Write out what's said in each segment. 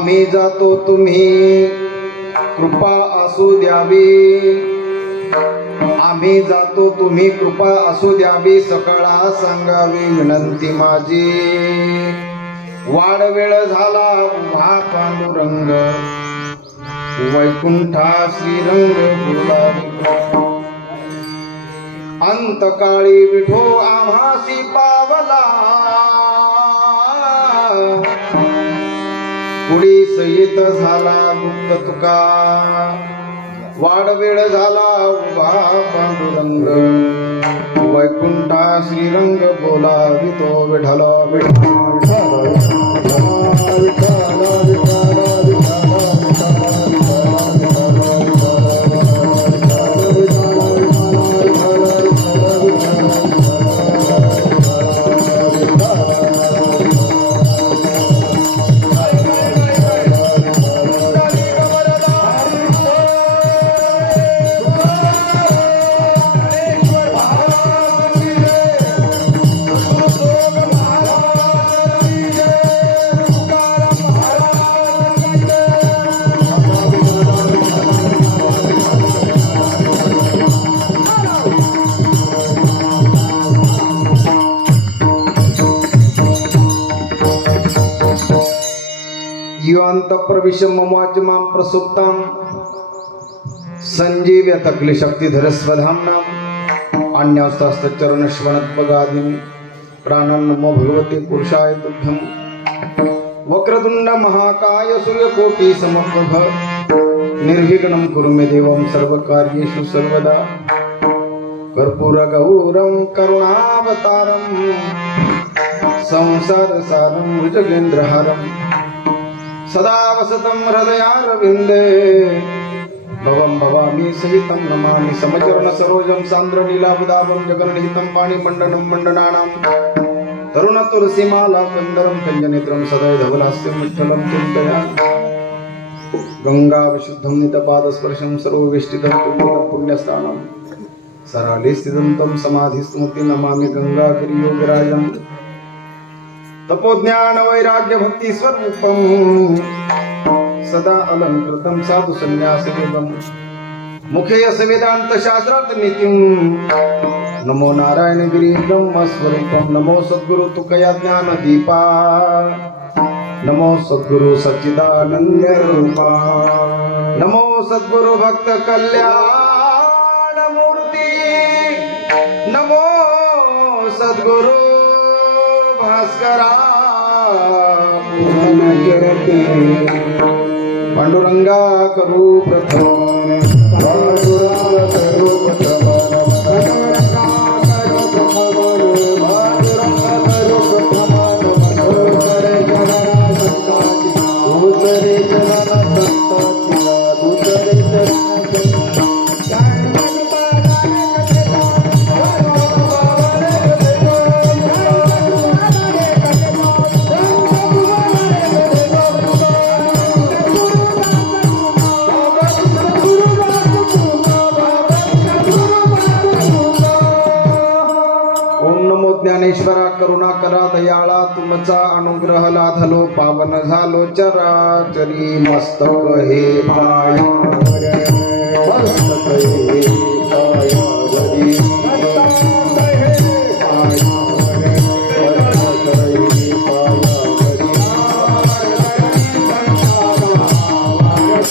आम्ही जातो तुम्ही कृपा असू द्यावी, आम्ही जातो तुम्ही कृपा असू द्यावी, सकाळा सांगावी विनंती माझी. वाढ वेळ झाला उभा पांडुरंग, वैकुंठा श्रीरंग बोलावी. अंतकाळी विठो आम्हासी पावला, पुढी सयित झाला गुप्त तुका. वाढ वेळ झाला उभा पांडुरंग, वैकुंठा श्रीरंग बोलावी तो विठ्ठल विठ्ठल. प्रविश ममाचमां प्रसुप्तां संजीव्यत क्लिशक्तिधर स्वधाम्नां अन्यस्तास्तचरणश्वनत्पगादिं प्राणं नमो भगवते पुरुषाय तुभ्यं. वक्रतुंड महाकाय सूर्यकोटि समप्रभ निर्विघ्नं कुरु मे देवं सर्वकार्येषु सर्वदा. कर्पूरगौरं करुणावतारं संसारसारं भुजगेन्द्रहारं सदा वसतं हृदयारविन्दे. भवं भवामी सहितं नमामि समचरण सरोजं सान्द्रलीलाबुदाभं जगन्निहितं पाणिमण्डनं मण्डनानां तरुणतुलसीमाला कंदरं कञ्जनेत्रं सदैधवलास्यं विठ्ठलं चिन्तयामि. गङ्गाविशुद्धं नितपादस्पर्शं सर्ववेष्टितं पुण्यस्थानं सराले स्थितं तं समाधिस्मृति नमामि गङ्गागिरियोगिराजम्. तपोज्ञान वैराग्य भक्ति स्वरूपं सदा अलंकृतं साधु संन्यासयोगं. मुखे यस्य वेदांत शास्त्रार्थ नित्यं नमो नारायण गिरि ब्रह्म स्वरूपं. नमो सद्गुरु तुकया ज्ञान दीपा, नमो सद्गुरु सच्चिदानंद रूपा, नमो सद्गुरु भक्त कल्याण मूर्ति, नमो सद्गुरु भास्करा पांडुरंगा करू प्रथम पांडुरंगा करू प्रथम ज्ञानेश्वरा करुणा करा दयाळा तुमचा अनुग्रह लाधलो पावन झालो चराचरी मस्तक हे पायावर मस्तक हे पायावरी मस्तक हे पायावर मस्तक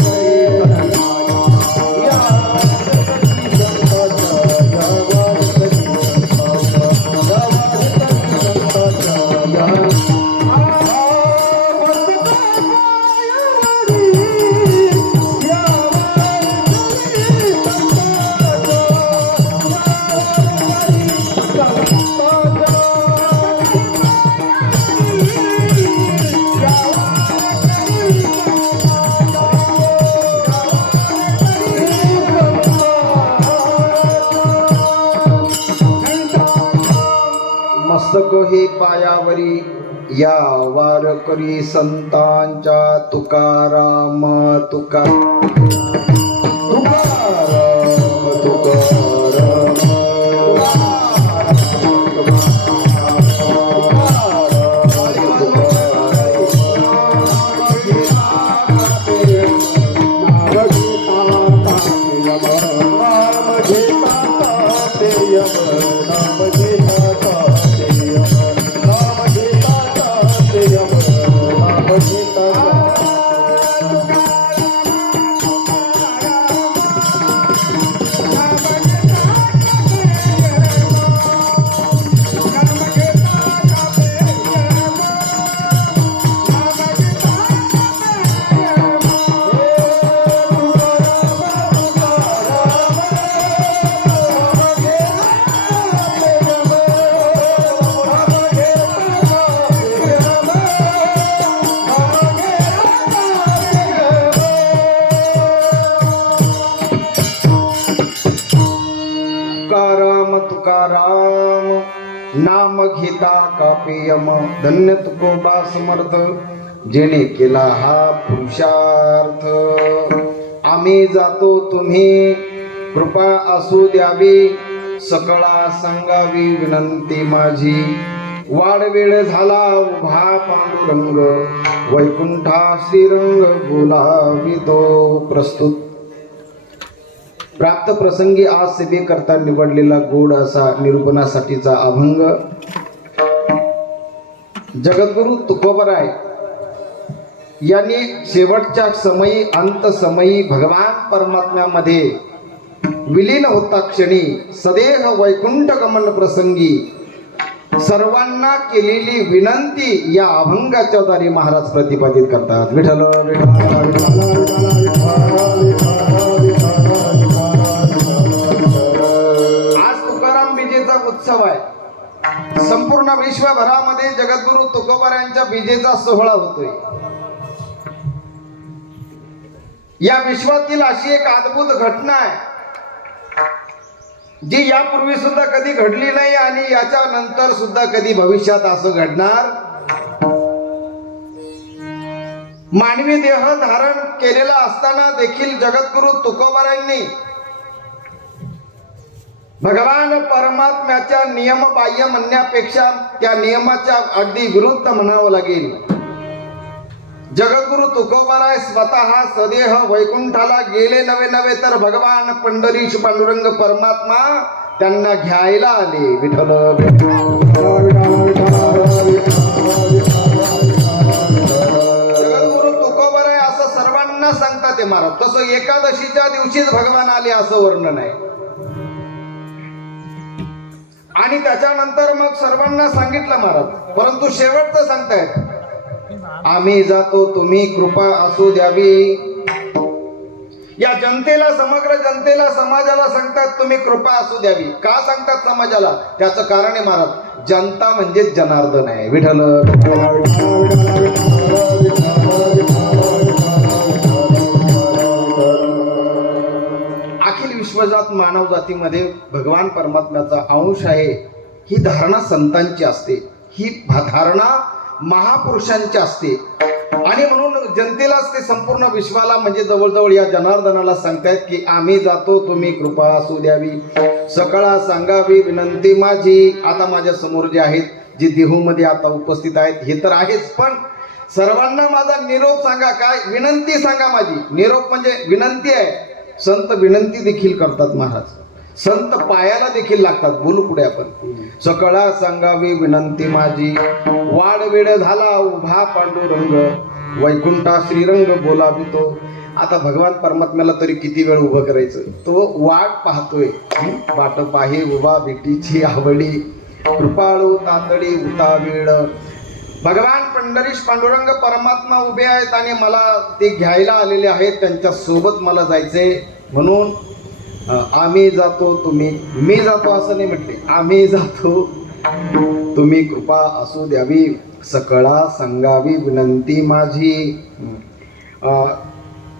हे मस्तक हे पायावरी या वार करी संतांच्या तुकाराम तुकाराम तुकाराम तुकाराम नाम घेता कापेयम धन्य तुकोबा समर्थ जेणे केला हा पुरुषार्थ आम्ही जातो तुम्ही कृपा असू द्यावी सकळा सांगावी विनंती माझी वाडवेळ झाला उभा पांडुरंग वैकुंठा श्रीरंग बोलावितो प्रस्तुत प्राप्त प्रसंगी आज सेवेकरता निवडलेला गोड असा निरूपणासाठीचा अभंग जगद्गुरु तुकोबराय यांनी शेवटच्या समयी अंत समयी भगवान परमात्म्यामध्ये विलीन होता क्षणी सदेह वैकुंठ गमन प्रसंगी सर्वांना केलेली विनंती या अभंगाच्या द्वारे महाराज प्रतिपादित करतात. विठ्ठल उत्सव आहे. संपूर्ण विश्वभरामध्ये जगद्गुरु तुकोबारायांच्या बीजेचा सोहळा होतोय. या विश्वातील अशी एक अद्भुत घटना आहे जी यापूर्वी सुद्धा कधी घडली नाही आणि याच्या नंतर सुद्धा कधी भविष्यात असं घडणार. मानवी देह धारण केलेला असताना देखील जगद्गुरु तुकोबारायांनी भगवान परमात्म्याच्या नियमबाह्य म्हणण्यापेक्षा त्या नियमाच्या अगदी विरुद्ध म्हणावं लागेल. जगद्गुरु तुकोबाराय स्वतः सदेह वैकुंठाला गेले नव्हे तर भगवान पंढरीश पांडुरंग परमात्मा त्यांना घ्यायला आले. विठ्ठल जगद्गुरु तुकोबाराय असं सर्वांना सांगतात ते महाराज. तसं एकादशीच्या दिवशीच भगवान आले असं वर्णन आहे. आणि त्याच्यानंतर मग सर्वांना सांगितलं महाराज. परंतु शेवटचं सांगतायत आम्ही जातो तुम्ही कृपा असू द्यावी. या जनतेला, समग्र जनतेला, समाजाला सांगतात तुम्ही कृपा असू द्यावी. का सांगतात समाजाला? त्याचं कारण आहे महाराज, जनता म्हणजे जनार्दन आहे. विठ्ठल. अखिल विश्वजात मानव जातीमध्ये भगवान परमात्म्याचा अंश आहे, ही धारणा संतांची असते, ही धारणा महापुरुषांची असते. आणि म्हणून जनतेलाच ते संपूर्ण विश्वाला म्हणजे जवळजवळ या जनार्दनाला सांगतायत की आम्ही जातो तुम्ही कृपा असू द्यावी. सकळा सांगावी विनंती माझी. आता माझ्या समोर जे आहेत, जे देहूमध्ये आता उपस्थित आहेत, हे तर आहेच, पण सर्वांना माझा निरोप सांगा. काय विनंती सांगा माझी. निरोप म्हणजे विनंती आहे. संत विनंती देखील करतात महाराज, संत पायाला देखील लागतात. बोलू पुढे आपण. सकळा सांगावी विनंती माझी, वाड वेळ झाला उभा पांडुरंग, वैकुंठा श्रीरंग बोलावितो. आता भगवान परमात्म्याला तरी किती वेळ उभं करायचं, तो वाट पाहतोय. वाट पाहे उभा भेटीची आवडी, कृपाळू तातडी उता वेळ. भगवान पंढरीश पांडुरंग परमात्मा उभे आहेत आणि मला ते घ्यायला आलेले आहेत, त्यांच्या सोबत मला जायचंय. म्हणून आम्ही जातो तुम्ही, मी जातो असं नाही म्हटले, आम्ही जातो तुम्ही कृपा असू द्यावी. सकळा सांगावी विनंती माझी.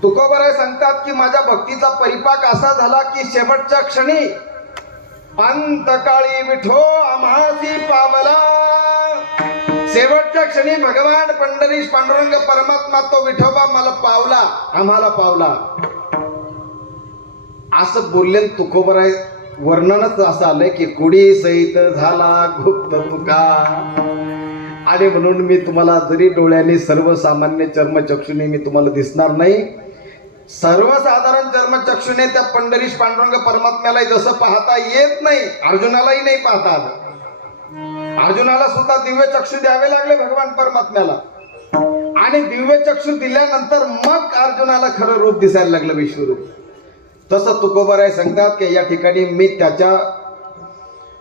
तुकोबराय सांगतात की माझ्या भक्तीचा परिपाक असा झाला की शेवटच्या क्षणी अंतकाळी विठो आम्हासी पावला. शेवटच्या क्षणी भगवान पंढरीश पांडुरंग परमात्मा तो विठोबा मला पावला, आम्हाला पावला असं बोलले. तुकोबराय वर्णनच असं आलंय की कुडी सहित झाला गुप्त तुका. आणि म्हणून मी तुम्हाला जरी डोळ्याने सर्वसामान्य चर्मचक्षुने मी तुम्हाला दिसणार नाही, सर्वसाधारण चर्मचक्षुने त्या पंढरीश पांडुरंग परमात्म्याला जसं पाहता येत नाही, अर्जुनालाही नाही पाहता आलं. अर्जुनाला सुद्धा दिव्य चक्षु द्यावे लागले भगवान परमात्म्याला, आणि दिव्य चक्षु दिल्यानंतर मग अर्जुनाला खरं रूप दिसायला लागलं, विश्वरूप. तसं तुकोबराय सांगतात की या ठिकाणी मी त्याच्या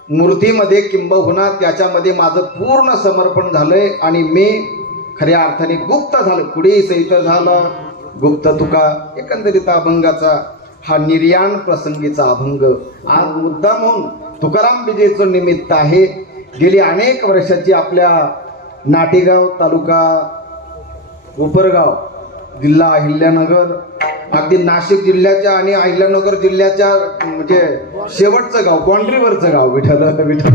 मूर्तीमध्ये किंबहुना त्याच्यामध्ये माझं पूर्ण समर्पण झालंय आणि मी खऱ्या अर्थाने गुप्त झालं. कुडी सहित झालं गुप्त तुका. एकंदरीत अभंगाचा हा निर्याण प्रसंगीचा अभंग आज मुद्दाम होऊन तुकाराम विजयचं निमित्त आहे. गेली अनेक वर्षाची आपल्या नाटेगाव तालुका उपरगाव जिल्हा अहिल्यानगर, अगदी नाशिक जिल्ह्याच्या आणि अहिल्यानगर जिल्ह्याच्या म्हणजे शेवटचं गाव, बाउंड्रीवरचं गाव. विठ्ठल विठ्ठल.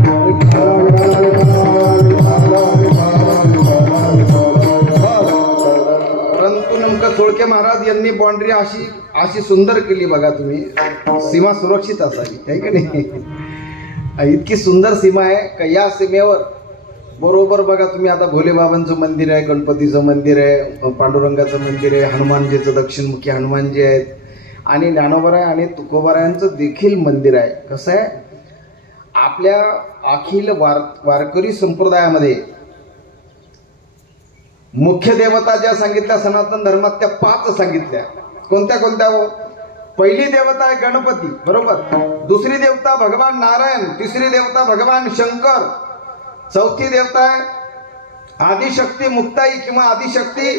परंतु नेमकं सोळके महाराज यांनी बाउंड्री अशी सुंदर केली बघा तुम्ही. सीमा सुरक्षित असावी, आहे का नाही? इतकी सुंदर सीमा आहे का या सीमेवर बरोबर बघा तुम्ही. आता भोलेबाबांचं मंदिर आहे, गणपतीचं मंदिर आहे, पांडुरंगाचं मंदिर आहे, हनुमानजीचं दक्षिणमुखी हनुमानजी आहेत, आणि ज्ञानोबराय आणि तुकोबरायांचं देखील मंदिर आहे. कसं आहे, आपल्या अखिल वारकरी संप्रदायामध्ये मुख्य देवता ज्या सांगितल्या सनातन धर्मात, त्या 5 सांगितल्या. कोणत्या कोणत्या? पहिली देवता आहे गणपती, बरोबर. दुसरी देवता भगवान नारायण, तिसरी देवता भगवान शंकर, चौथी देवता आहे आदिशक्ती मुक्ताई किंवा आदिशक्ती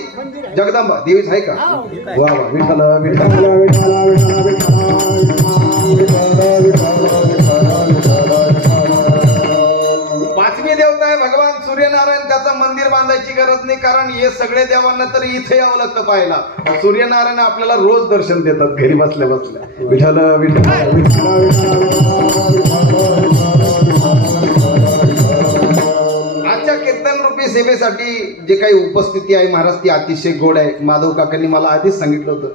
जगदंबा. देवीच आहे का? वा वा. विठ्ठल विठ्ठल पाचवी देवता आहे भगवान सूर्यनारायण. त्याचं मंदिर बांधायची गरज नाही, कारण हे सगळे देवांना तर इथे यावं लागतं पाहायला. सूर्यनारायण आपल्याला रोज दर्शन देतात घरी बसल्या बसल्या. विठ्ठल विठ्ठल. आजच्या कीर्तन रूपी सेवेसाठी जे काही उपस्थिती आहे महाराज, ती अतिशय गोड आहे. माधव काकांनी मला आधीच सांगितलं होतं.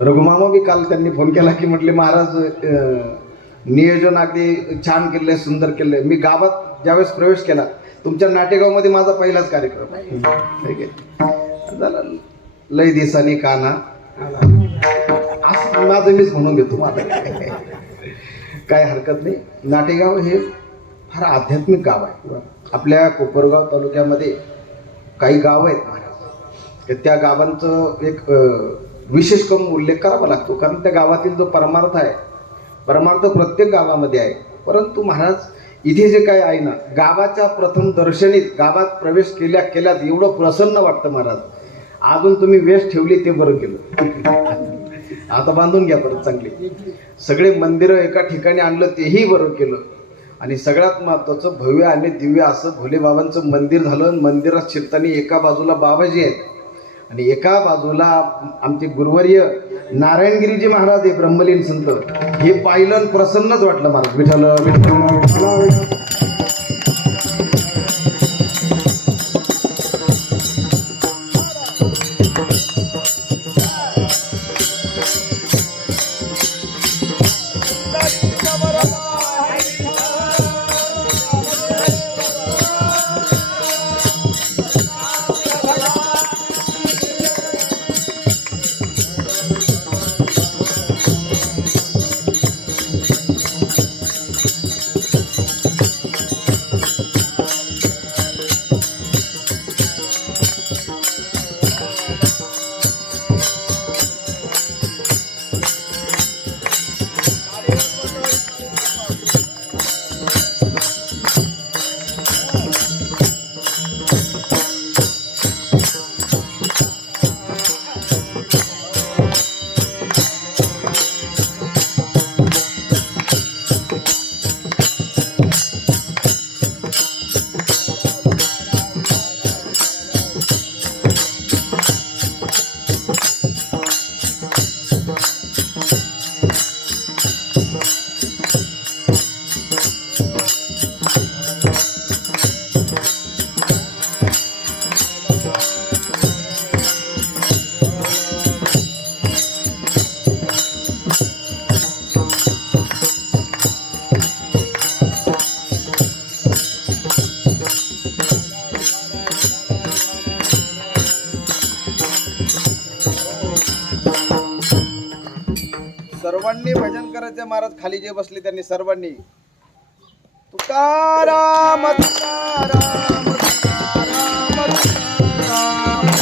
रघुमामा बी काल त्यांनी फोन केला की म्हटले महाराज नियोजन अगदी छान केलंय, सुंदर केलंय. मी गावात ज्यावेळेस प्रवेश केला, तुमच्या नाटेगावमध्ये माझा पहिलाच कार्यक्रम ठीक आहे झाला. लय दिसानी काना असं माझं मीच म्हणून घेतो. माझं काय हरकत नाही. नाटेगाव हे फार आध्यात्मिक गाव आहे. आपल्या कोपरगाव तालुक्यामध्ये काही गाव आहेत महाराज, त्या गावांचं एक विशेष करून उल्लेख करावा लागतो, कारण त्या गावातील जो परमार्थ आहे, परमार्थ प्रत्येक गावामध्ये आहे. परंतु महाराज इथे जे काय आहे ना, गावाच्या प्रथम दर्शनीत गावात प्रवेश केल्यात एवढं प्रसन्न वाटतं महाराज. अजून तुम्ही वेश ठेवली ते बरं केलं. आता बांधून घ्या परत चांगली. सगळे मंदिरं एका ठिकाणी आणलं तेही बरं केलं. आणि सगळ्यात महत्त्वाचं भव्य आणि दिव्य असं भोलेबाबांचं मंदिर झालं. मंदिरात शिरताना एका बाजूला बाबाजी आहेत आणि एका बाजूला आमचे गुरुवर्य नारायणगिरीजी महाराज आहे, ब्रह्मलीन संत. हे पाहिलं प्रसन्नच वाटलं महाराज. विठ्ठल विठ्ठल. सर्वांनी भजन करायचे महाराज. खाली जे बसले त्यांनी सर्वांनी तुकाराम तुकाराम तुकाराम तुकाराम.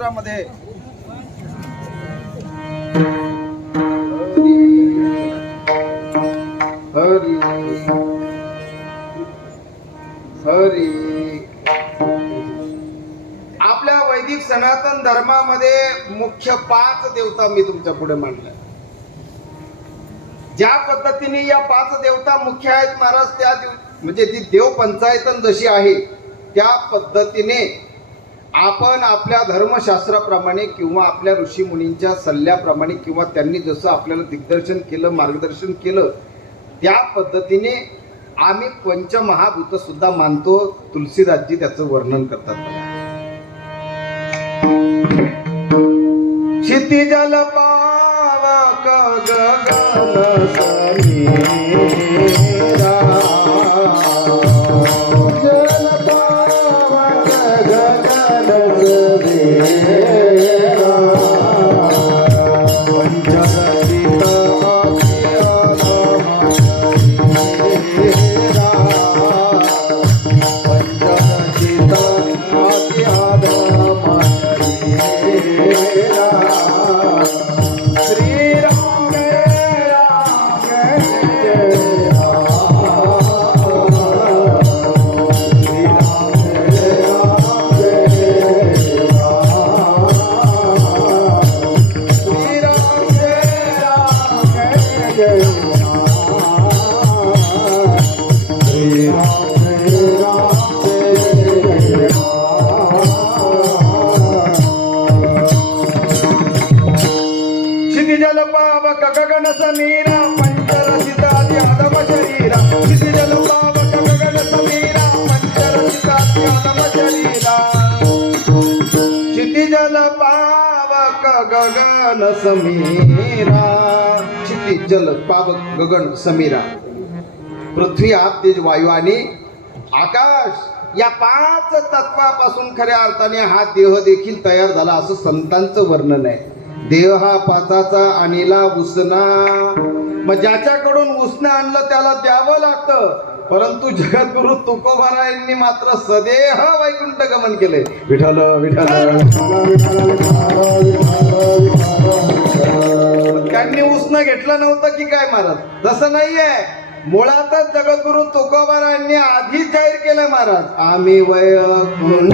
क्षेत्रामध्ये हरी हरी. आपल्या वैदिक सनातन धर्मामध्ये मुख्य 5 देवता मी तुमच्या पुढे मांडल्या. ज्या पद्धतीने या 5 देवता मुख्य आहेत महाराज, त्या म्हणजे ती देव पंचायतन जशी आहे त्या पद्धतीने आपण आपल्या धर्मशास्त्राप्रमाणे किंवा आपल्या ऋषी मुनींच्या सल्ल्याप्रमाणे किंवा त्यांनी जसं आपल्याला दिग्दर्शन केलं, मार्गदर्शन केलं, त्या पद्धतीने आम्ही पंचमहाभूत सुद्धा मानतो. तुलसीदासजी त्याचं वर्णन करतात. क्षितिजल पावक गगन समीरा, जल पावक गगन समीरा, पंचरचित जल पावक गगन समीरा, पंचरचिताति आदम शरीरा. जल पावक गगन समीरा, पंचरचिताति आदम शरीरा. क्षितिजल पावक गगन समीरा. क्षितिजल पावक गगन समीरा. पृथ्वी, आप, तेज, वायू आणि आकाश या 5 तत्वापासून खऱ्या अर्थाने हा देह देखील तयार झाला असं संतांचं वर्णन आहे. देह हा 5चा आणला उसना. मग ज्याच्याकडून उसनं आणलं त्याला द्यावं लागतं. परंतु जगद्गुरु तुकोबारायांनी मात्र सदेह वैकुंठ गमन केले. विठ्ठल विठ्ठल. त्यांनी उसनं घेतलं नव्हतं की काय महाराज? तसं नाहीये. मुळातच जगद्गुरु तुकोबारायांनी आधीच जाहीर केलं महाराज, आम्ही वैकुंठ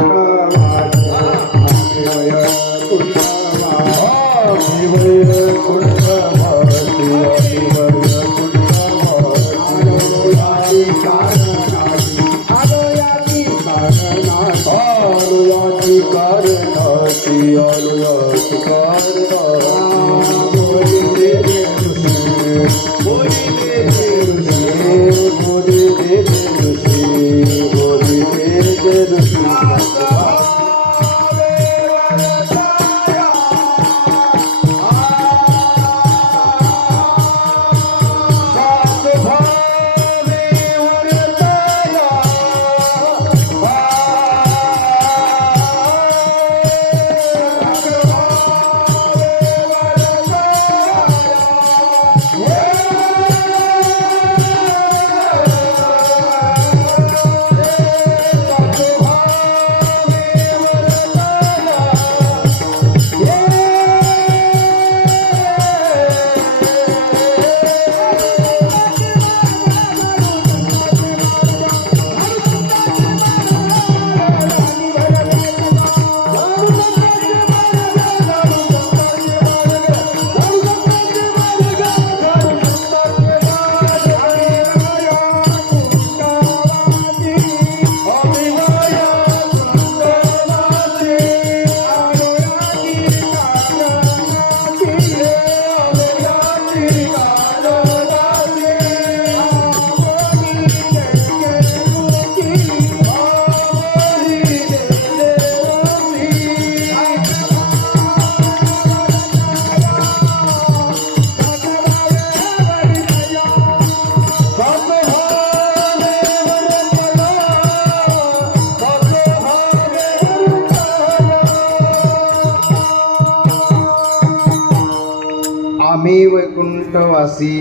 आम्ही वैकुंठवासी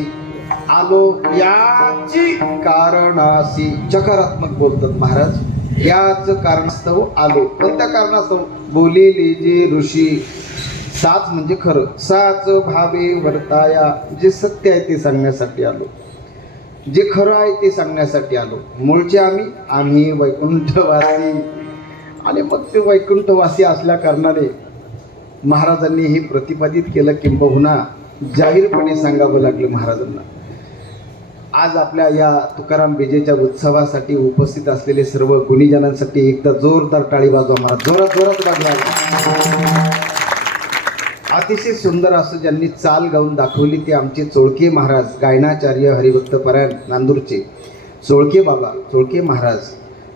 आलो याची कारणासी. चकारात्मक बोलतात महाराज. याच कारणास्तव आलो. कोणत्या कारणास्तव? बोलिले जे ऋषी, साच म्हणजे खरं, साच भावे वर्ताया, जे सत्य आहे ते सांगण्यासाठी आलो, जे खरं आहे ते सांगण्यासाठी आलो. मूळचे आम्ही वैकुंठवासी. आणि मग ते वैकुंठवासी असल्या कारणाने महाराजांनी हे प्रतिपादित केलं, किंबहुना जाहीरपणे सांगावं लागलं महाराजांना. आज आपल्या या तुकाराम बीजेच्या उत्सवासाठी उपस्थित असलेले सर्व गुणीजनांसाठी एकदा जोरदार टाळी वाजवा महाराज, जोरात जोरात वाजवा. अतिशय सुंदर असं ज्यांनी चाल गाऊन दाखवली ते आमचे चोळके महाराज, गायनाचार्य हरिभक्त परायण नांदूरचे चोळके बाबा, चोळके महाराज.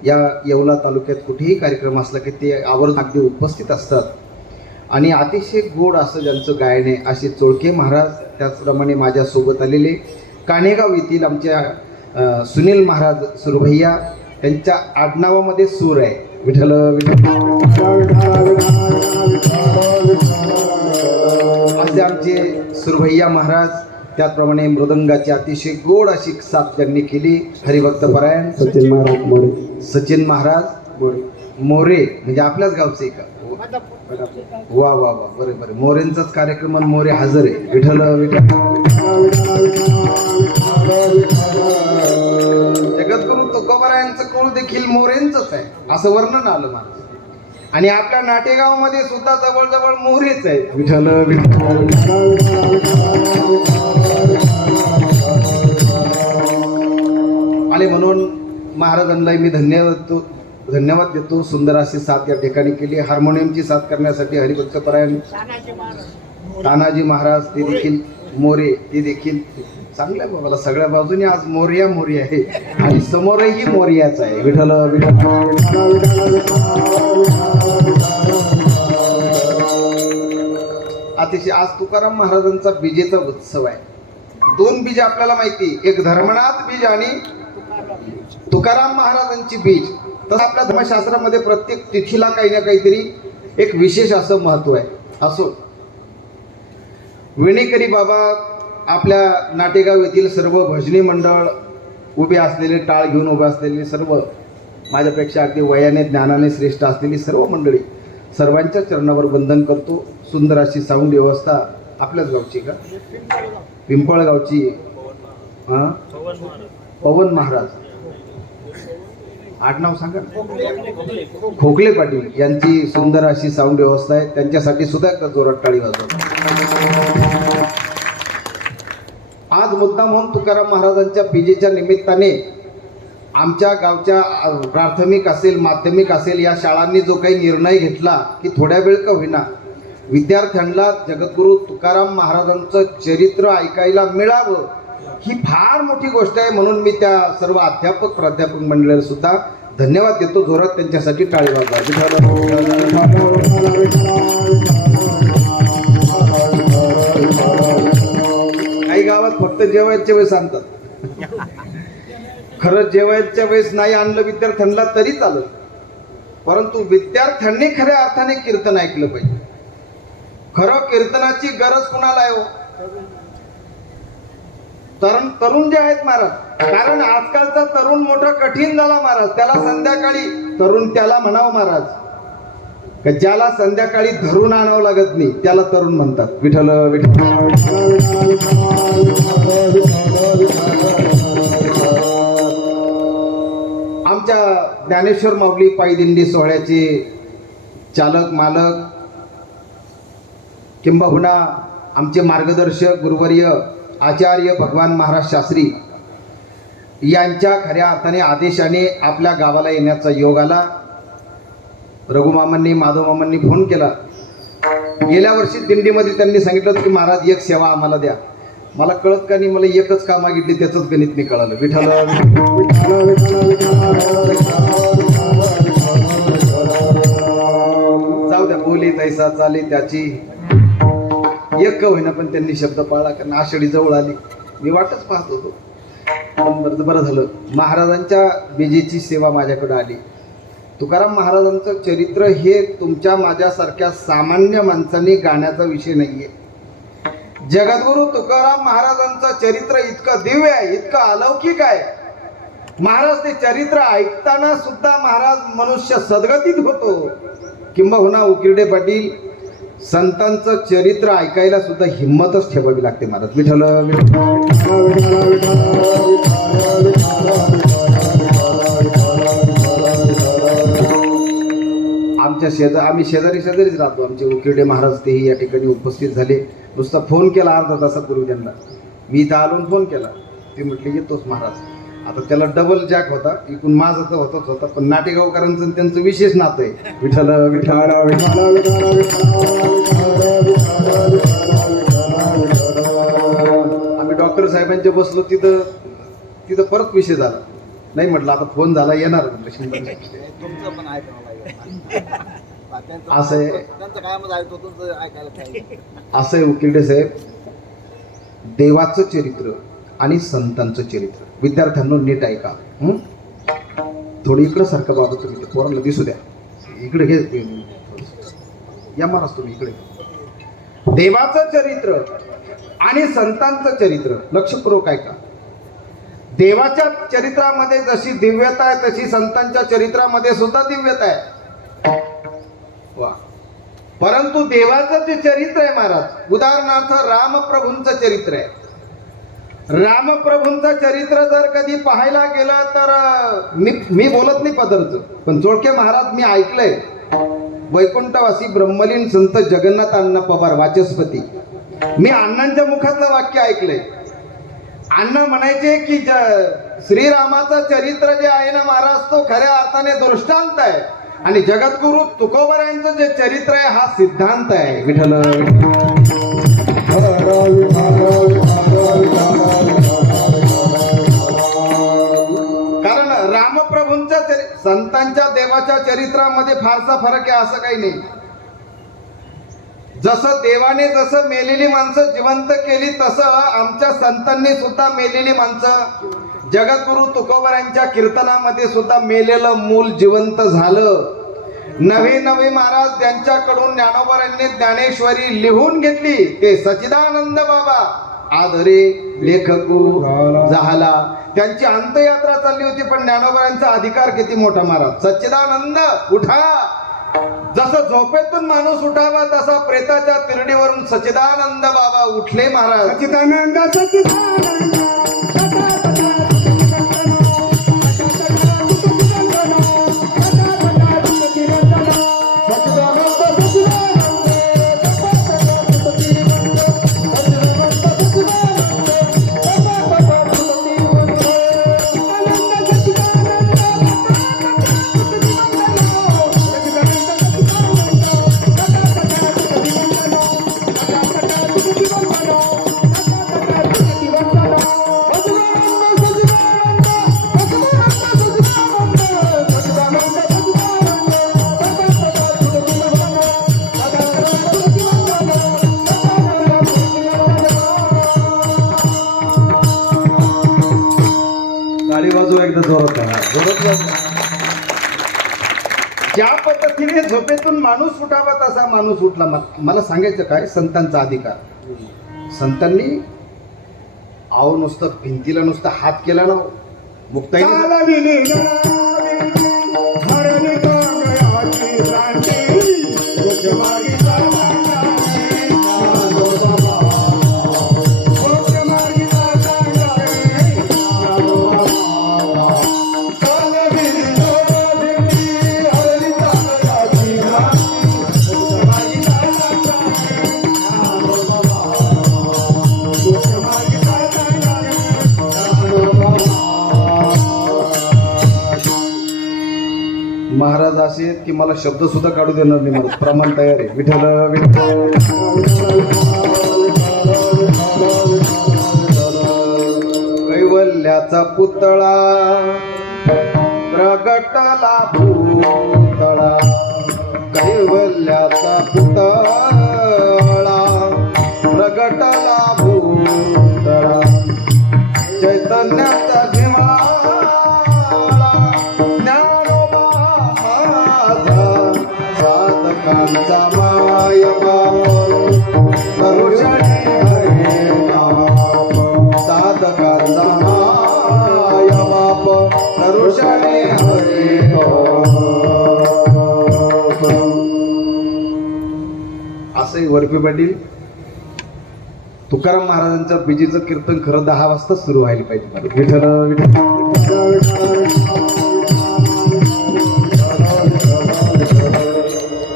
या येवला तालुक्यात कुठेही कार्यक्रम असला की ते आवर्जून अगदी उपस्थित असतात. आणि अतिशय गोड असं ज्यांचं गायन आहे असे चोळके महाराज. त्याचप्रमाणे माझ्यासोबत आलेले काणेगाव येथील आमच्या सुनील महाराज सुरभैया, त्यांच्या आडनावामध्ये सूर आहे, विठ्ठल असे आमचे सुरभैया महाराज. त्याचप्रमाणे मृदंगाची अतिशय गोड अशी साथ ज्यांनी केली हरिभक्त परायण सचिन महाराज मोरे, म्हणजे आपल्याच गावचे का? वा वा वा, बरे बरे, मोरेंचाच कार्यक्रम, मोरे हजर आहे, विठ्ठल जगद्गुरु तुकोबारायांचं कुळ देखील मोरेंचंच आहे असं वर्णन आलं माझं. आणि आपल्या नाटेगावमध्ये सुद्धा जवळजवळ मोरेच आहे, विठ्ठल आणि म्हणून महाराजांना मी धन्यवाद देतो. सुंदर अशी साथ या ठिकाणी केली. हार्मोनियमची साथ करण्यासाठी हरिभक्त परायण तानाजी महाराज, ते देखील मोरे, ते देखील चांगल्या बाबाला सगळ्या बाजूने आज मोर्या मोरी आहे आणि समोरही मोर्याच आहे, विठ्ठल अतिशय. आज तुकाराम महाराजांचा बीजेचा उत्सव आहे. दोन बीज आपल्याला माहिती, एक धर्मनाथ बीज आणि तुकाराम महाराजांची बीज. तर आपल्या धर्मशास्त्रामध्ये प्रत्येक तिथीला काही ना काहीतरी एक विशेष असं महत्व आहे. असो, विणेकरी बाबा, आपल्या नाटेगाव येथील सर्व भजनी मंडळ उभे असलेले, टाळ घेऊन उभे असलेले सर्व, माझ्यापेक्षा अगदी वयाने ज्ञानाने श्रेष्ठ असलेली सर्व मंडळी, सर्वांच्या चरणावर वंदन करतो. सुंदर अशी साऊंड व्यवस्था आपल्याच गावची का? पिंपळगावची पवन महाराज, आडनाव सांगा, खोकले पाटील यांची सुंदर अशी साऊंड व्यवस्था आहे. त्यांच्यासाठी सुद्धा जोरात टाळी वाजवा. आज मुद्दाम म्हणून तुकाराम महाराजांच्या बीजेच्या निमित्ताने आमच्या गावच्या प्राथमिक असेल, माध्यमिक असेल, या शाळांनी जो काही निर्णय घेतला की थोड्या वेळ का होईना विद्यार्थ्यांना जगद्गुरु तुकाराम महाराजांचं चरित्र ऐकायला मिळावं, ही फार मोठी गोष्ट आहे. म्हणून मी त्या सर्व अध्यापक प्राध्यापक मंडळाला सुद्धा धन्यवाद देतो. जोरात त्यांच्यासाठी टाळी वाजवा. काही गावात फक्त जेवायच्या वेळेस आणतात, खरं जेवायच्या वेळेस नाही आणलं विद्यार्थ्यांना तरी चालत, परंतु विद्यार्थ्यांनी खऱ्या अर्थाने कीर्तन ऐकलं पाहिजे. खरं कीर्तनाची गरज कुणाला आहे हो? तरुण जे आहेत महाराज, कारण आजकालचा तरुण मोठा कठीण झाला महाराज. त्याला संध्याकाळी तरुण त्याला म्हणावं महाराज, का ज्याला संध्याकाळी धरून आणावं लागत नाही त्याला तरुण म्हणतात, विठ्ठल विठ्ठल. आमच्या ज्ञानेश्वर माऊली पायदिंडी सोहळ्याचे चालक मालक किंबहुना आमचे मार्गदर्शक गुरुवर्य आचार्य भगवान महाराज शास्त्री यांच्या खऱ्या अर्थाने आदेशाने आपल्या गावाला येण्याचा योग आला. रघुमामांनी, माधवमामांनी फोन केला. गेल्या वर्षी दिंडीमध्ये त्यांनी सांगितलं की महाराज एक सेवा आम्हाला द्या. मला कळत का नाही, मला एकच काम मागितली, त्याचंच गणित मी कळालं, विठ्ठल. जाऊ द्या, बोले तैसा चाले त्याची, एक होईना पण त्यांनी शब्द पाळला. कारण आषाढी जवळ आली, मी वाटच पाहत होतो. पण बरं झालं महाराजांच्या बीजेची सेवा माझ्याकडे आली. तुकाराम महाराजांचं चरित्र हे तुमच्या माझ्यासारख्या सामान्य माणसांनी गाण्याचा विषय नाहीये. जगद्गुरु तुकाराम महाराजांचं चरित्र इतकं दिव्य आहे, इतकं अलौकिक आहे. महाराज ते चरित्र ऐकताना सुद्धा महाराज मनुष्य सद्गतीत होतो. किंबहुना उकिरडे पाटील संतांचं चरित्र ऐकायला सुद्धा हिंमतच ठेवावी लागते महाराज. विठ्ठल आम्ही शेजारीच राहतो. आमचे उकिरडे महाराज तेही या ठिकाणी उपस्थित झाले. नुसता फोन केला अर्धा तासापूर्वी त्यांना. मी इथं आलो फोन केला. ते म्हटले येतोच महाराज. आता त्याला डबल जॅक होता, इकून माझं तर होतच होता, पण नाटेगावकरांचं त्यांचं विशेष नातं आहे. विठ्ठल विठ्ठल आम्ही डॉक्टर साहेबांच्या बसलो तिथं परत विषय झाला. नाही म्हटलं आता फोन झाला येणार म्हटलं. तुमचं पण असं आहे. त्यांचं काय मत ऐकतो तुमचं ऐकायला पाहिजे. असं आहे उकिरडे साहेब, देवाचं चरित्र आणि संतांचं चरित्र. विद्यार्थ्यांना नीट ऐका. थोडी इकडं सारखं बाबा तुम्ही पोरांना दिसू द्या. इकडे घे या महाराज तुम्ही इकडे. देवाचं चरित्र आणि संतांचं चरित्र लक्षपूर्वक ऐका. देवाच्या चरित्रामध्ये जशी दिव्यता आहे तशी संतांच्या चरित्रामध्ये सुद्धा दिव्यता आहे. वा. परंतु देवाचं जे चरित्र आहे महाराज, उदाहरणार्थ रामप्रभूंचं चरित्र आहे. रामप्रभूंचं चरित्र जर कधी पाहायला गेलं तर मी बोलत नाही पदरचं, पण जोडके महाराज मी ऐकलंय. वैकुंठवासी ब्रह्मलीन संत जगन्नाथ अण्णा पवार वाचस्पती, मी अण्णांच्या मुखातलं वाक्य ऐकलंय. अण्णा म्हणायचे की श्रीरामाचं चरित्र जे आहे ना महाराज, तो खऱ्या अर्थाने दृष्टांत आहे आणि जगद्गुरु तुकोबरायांचं जे चरित्र आहे हा सिद्धांत आहे. विठ्ठल कारण रामप्रभूंच्या संतांच्या देवाच्या चरित्रामध्ये फारसा फरक आहे असं काही नाही. जसं देवाने जसं मेलेली माणसं जिवंत केली तसं आमच्या संतांनी सुद्धा मेलेली माणसं, जगद्गुरु तुकोबरायांच्या कीर्तनामध्ये सुद्धा मेलेलं मूल जिवंत झालं. नवे महाराज त्यांच्याकडून ज्ञानोबरांनी ज्ञानेश्वरी लिहून घेतली. ते सच्चिदानंद बाबा आधरे लेखकू झाला. त्यांची अंतयात्रा चालली होती, पण ज्ञानोबरांचा अधिकार किती मोठा महाराज. सच्चिदानंद उठा. जसं झोपेतून माणूस उठावा तसा प्रेताच्या तिरडीवरून सच्चिदानंद बाबा उठले महाराज. सच्चिदानंद सच्चिदानंद ज्या पद्धतीने झोपेतून माणूस उठावा तसा माणूस उठला. मला सांगायचं काय, संतांचा अधिकार. संतांनी आहो नुसतं भिंतीला नुसतं हात केला ना मुक्ताई महाराज असे आहेत की मला शब्द सुद्धा काढू देणार नाही. मला प्रमाण तयार आहे. विठ्ठल कैवल्याचा पुतळा प्रगटला भूतळा. कैवल्याचा पुतळा प्रगटला भूतळा. चैतन्याचा साधकांचा माय नरुषणे हरे बाप. साधकांचा माय बाप नरुषणे हरे बाप. झुडपे पाटील, तुकाराम महाराजांचं बीजेचं कीर्तन खरं 10 वाजता सुरू व्हायला पाहिजे. विठ्ठल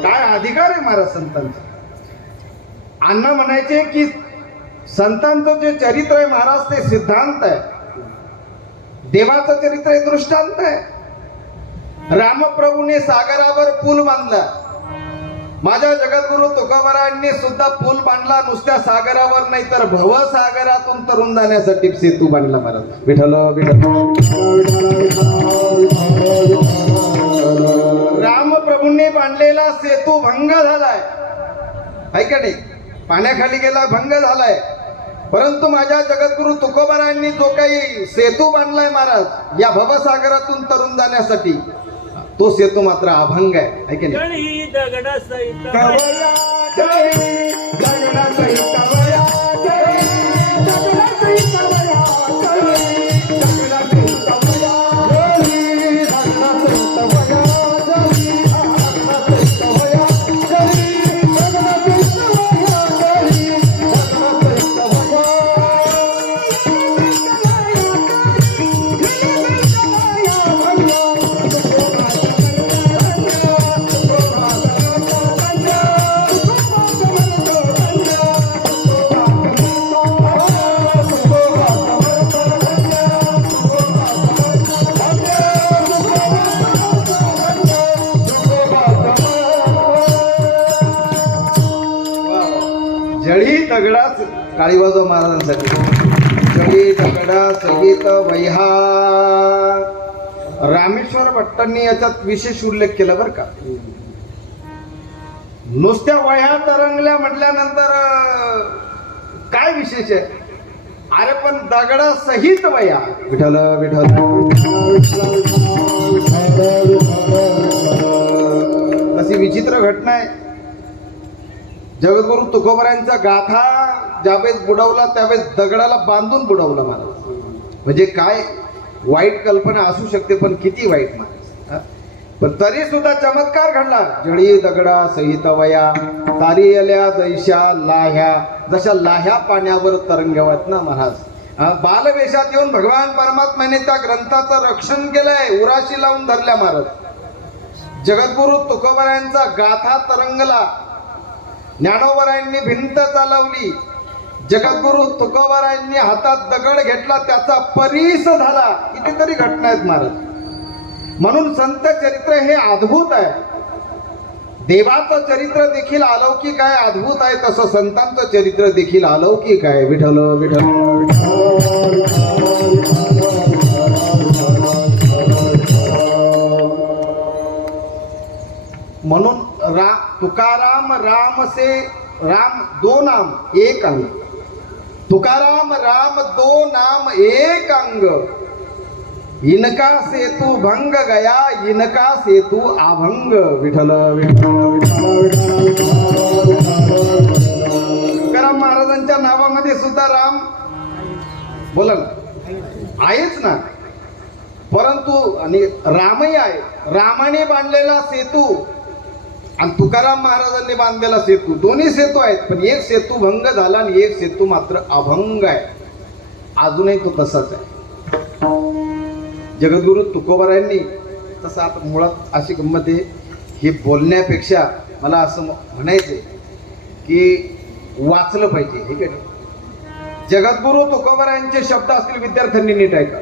काय अधिकार आहे महाराज संतांचा. अण्णा म्हणायचे की संतांचं जे चरित्र आहे महाराज ते सिद्धांत आहे, देवाचं चरित्र हे दृष्टांत आहे. रामप्रभूने सागरावर पूल बांधला, माझ्या जगद्गुरु तुकोबारायांनी सुद्धा पूल बांधला, नुसत्या सागरावर नाही तर भवसागरातून तरुण जाण्यासाठी सेतू बांधला महाराज. विठ्ठल रामप्रभूंनी बांधलेला सेतू भंग झालाय, ऐका नाही, पाण्याखाली गेला, भंग झालाय. परंतु माझ्या जगद्गुरु तुकोबारायांनी जो काही सेतू बांधलाय महाराज या भवसागरातून तरुण जाण्यासाठी, तो सेतू मात्र अभंग आहे, ऐका नाही. जळी दगडाच काळीबाजू महाराजांसाठी, जळी दगडा सहित वह्या. रामेश्वर भट्टांनी याच्यात विशेष उल्लेख केला बरं का. नुसत्या वह्या तरंगल्या म्हटल्यानंतर काय विशेष आहे. अरे पण दगडा सहित वह्या. विठ्ठल विठ्ठल. अशी विचित्र घटना आहे. जगद्गुरु तुकोबारायांचा गाथा ज्यावेळेस बुडवला त्यावेळेस दगडाला बांधून बुडवला महाराज. म्हणजे काय वाईट कल्पना असू शकते, पण किती वाईट महाराज. पण तरी सुद्धा चमत्कार घडला. जळी दगडा सहित वया तारी आल्या जैशा लाह्या. जशा लाह्या पाण्यावर तरंगवत ना महाराज. बालवेशात येऊन भगवान परमात्म्याने त्या ग्रंथाचं रक्षण केलंय, उराशी लावून धरल्या महाराज. जगद्गुरु तुकोबारायांचा गाथा तरंगला, ज्ञानोबारायांनी भिंत चालवली, जगद्गुरु तुकोबारायांनी हातात दगड घेतला, त्याचा परीस झाला. कितीतरी घटना आहेत महाराज. म्हणून संत चरित्र हे अद्भुत आहे. देवाचं चरित्र देखील अलौकिक आहे, अद्भुत आहे, तसं संतांचं चरित्र देखील अलौकिक आहे. विठ्ठल विठ्ठल. म्हणून तुकाराम राम से राम दो नाम एक अंग. तुकाराम राम दो नाम एक अंग. इनका सेतू भंग गया, इनका सेतू अभंग. विठ्ठल तुकाराम महाराजांच्या नावामध्ये सुद्धा राम बोला ना आहेच ना, परंतु आणि रामही आहे. रामाने बांधलेला सेतू आणि तुकाराम महाराजांनी बांधलेला सेतू, दोन्ही सेतू आहेत. पण एक सेतू भंग झाला आणि एक सेतू मात्र अभंग आहे. अजूनही तो तसाच आहे. जगद्गुरु तुकोबारायांनी तसं आता मुळात अशी गंमत आहे, हे बोलण्यापेक्षा मला असं म्हणायचं की वाचलं पाहिजे. हे काय जगद्गुरु तुकोबारायांचे शब्द असतील विद्यार्थ्यांनी नीट ऐका.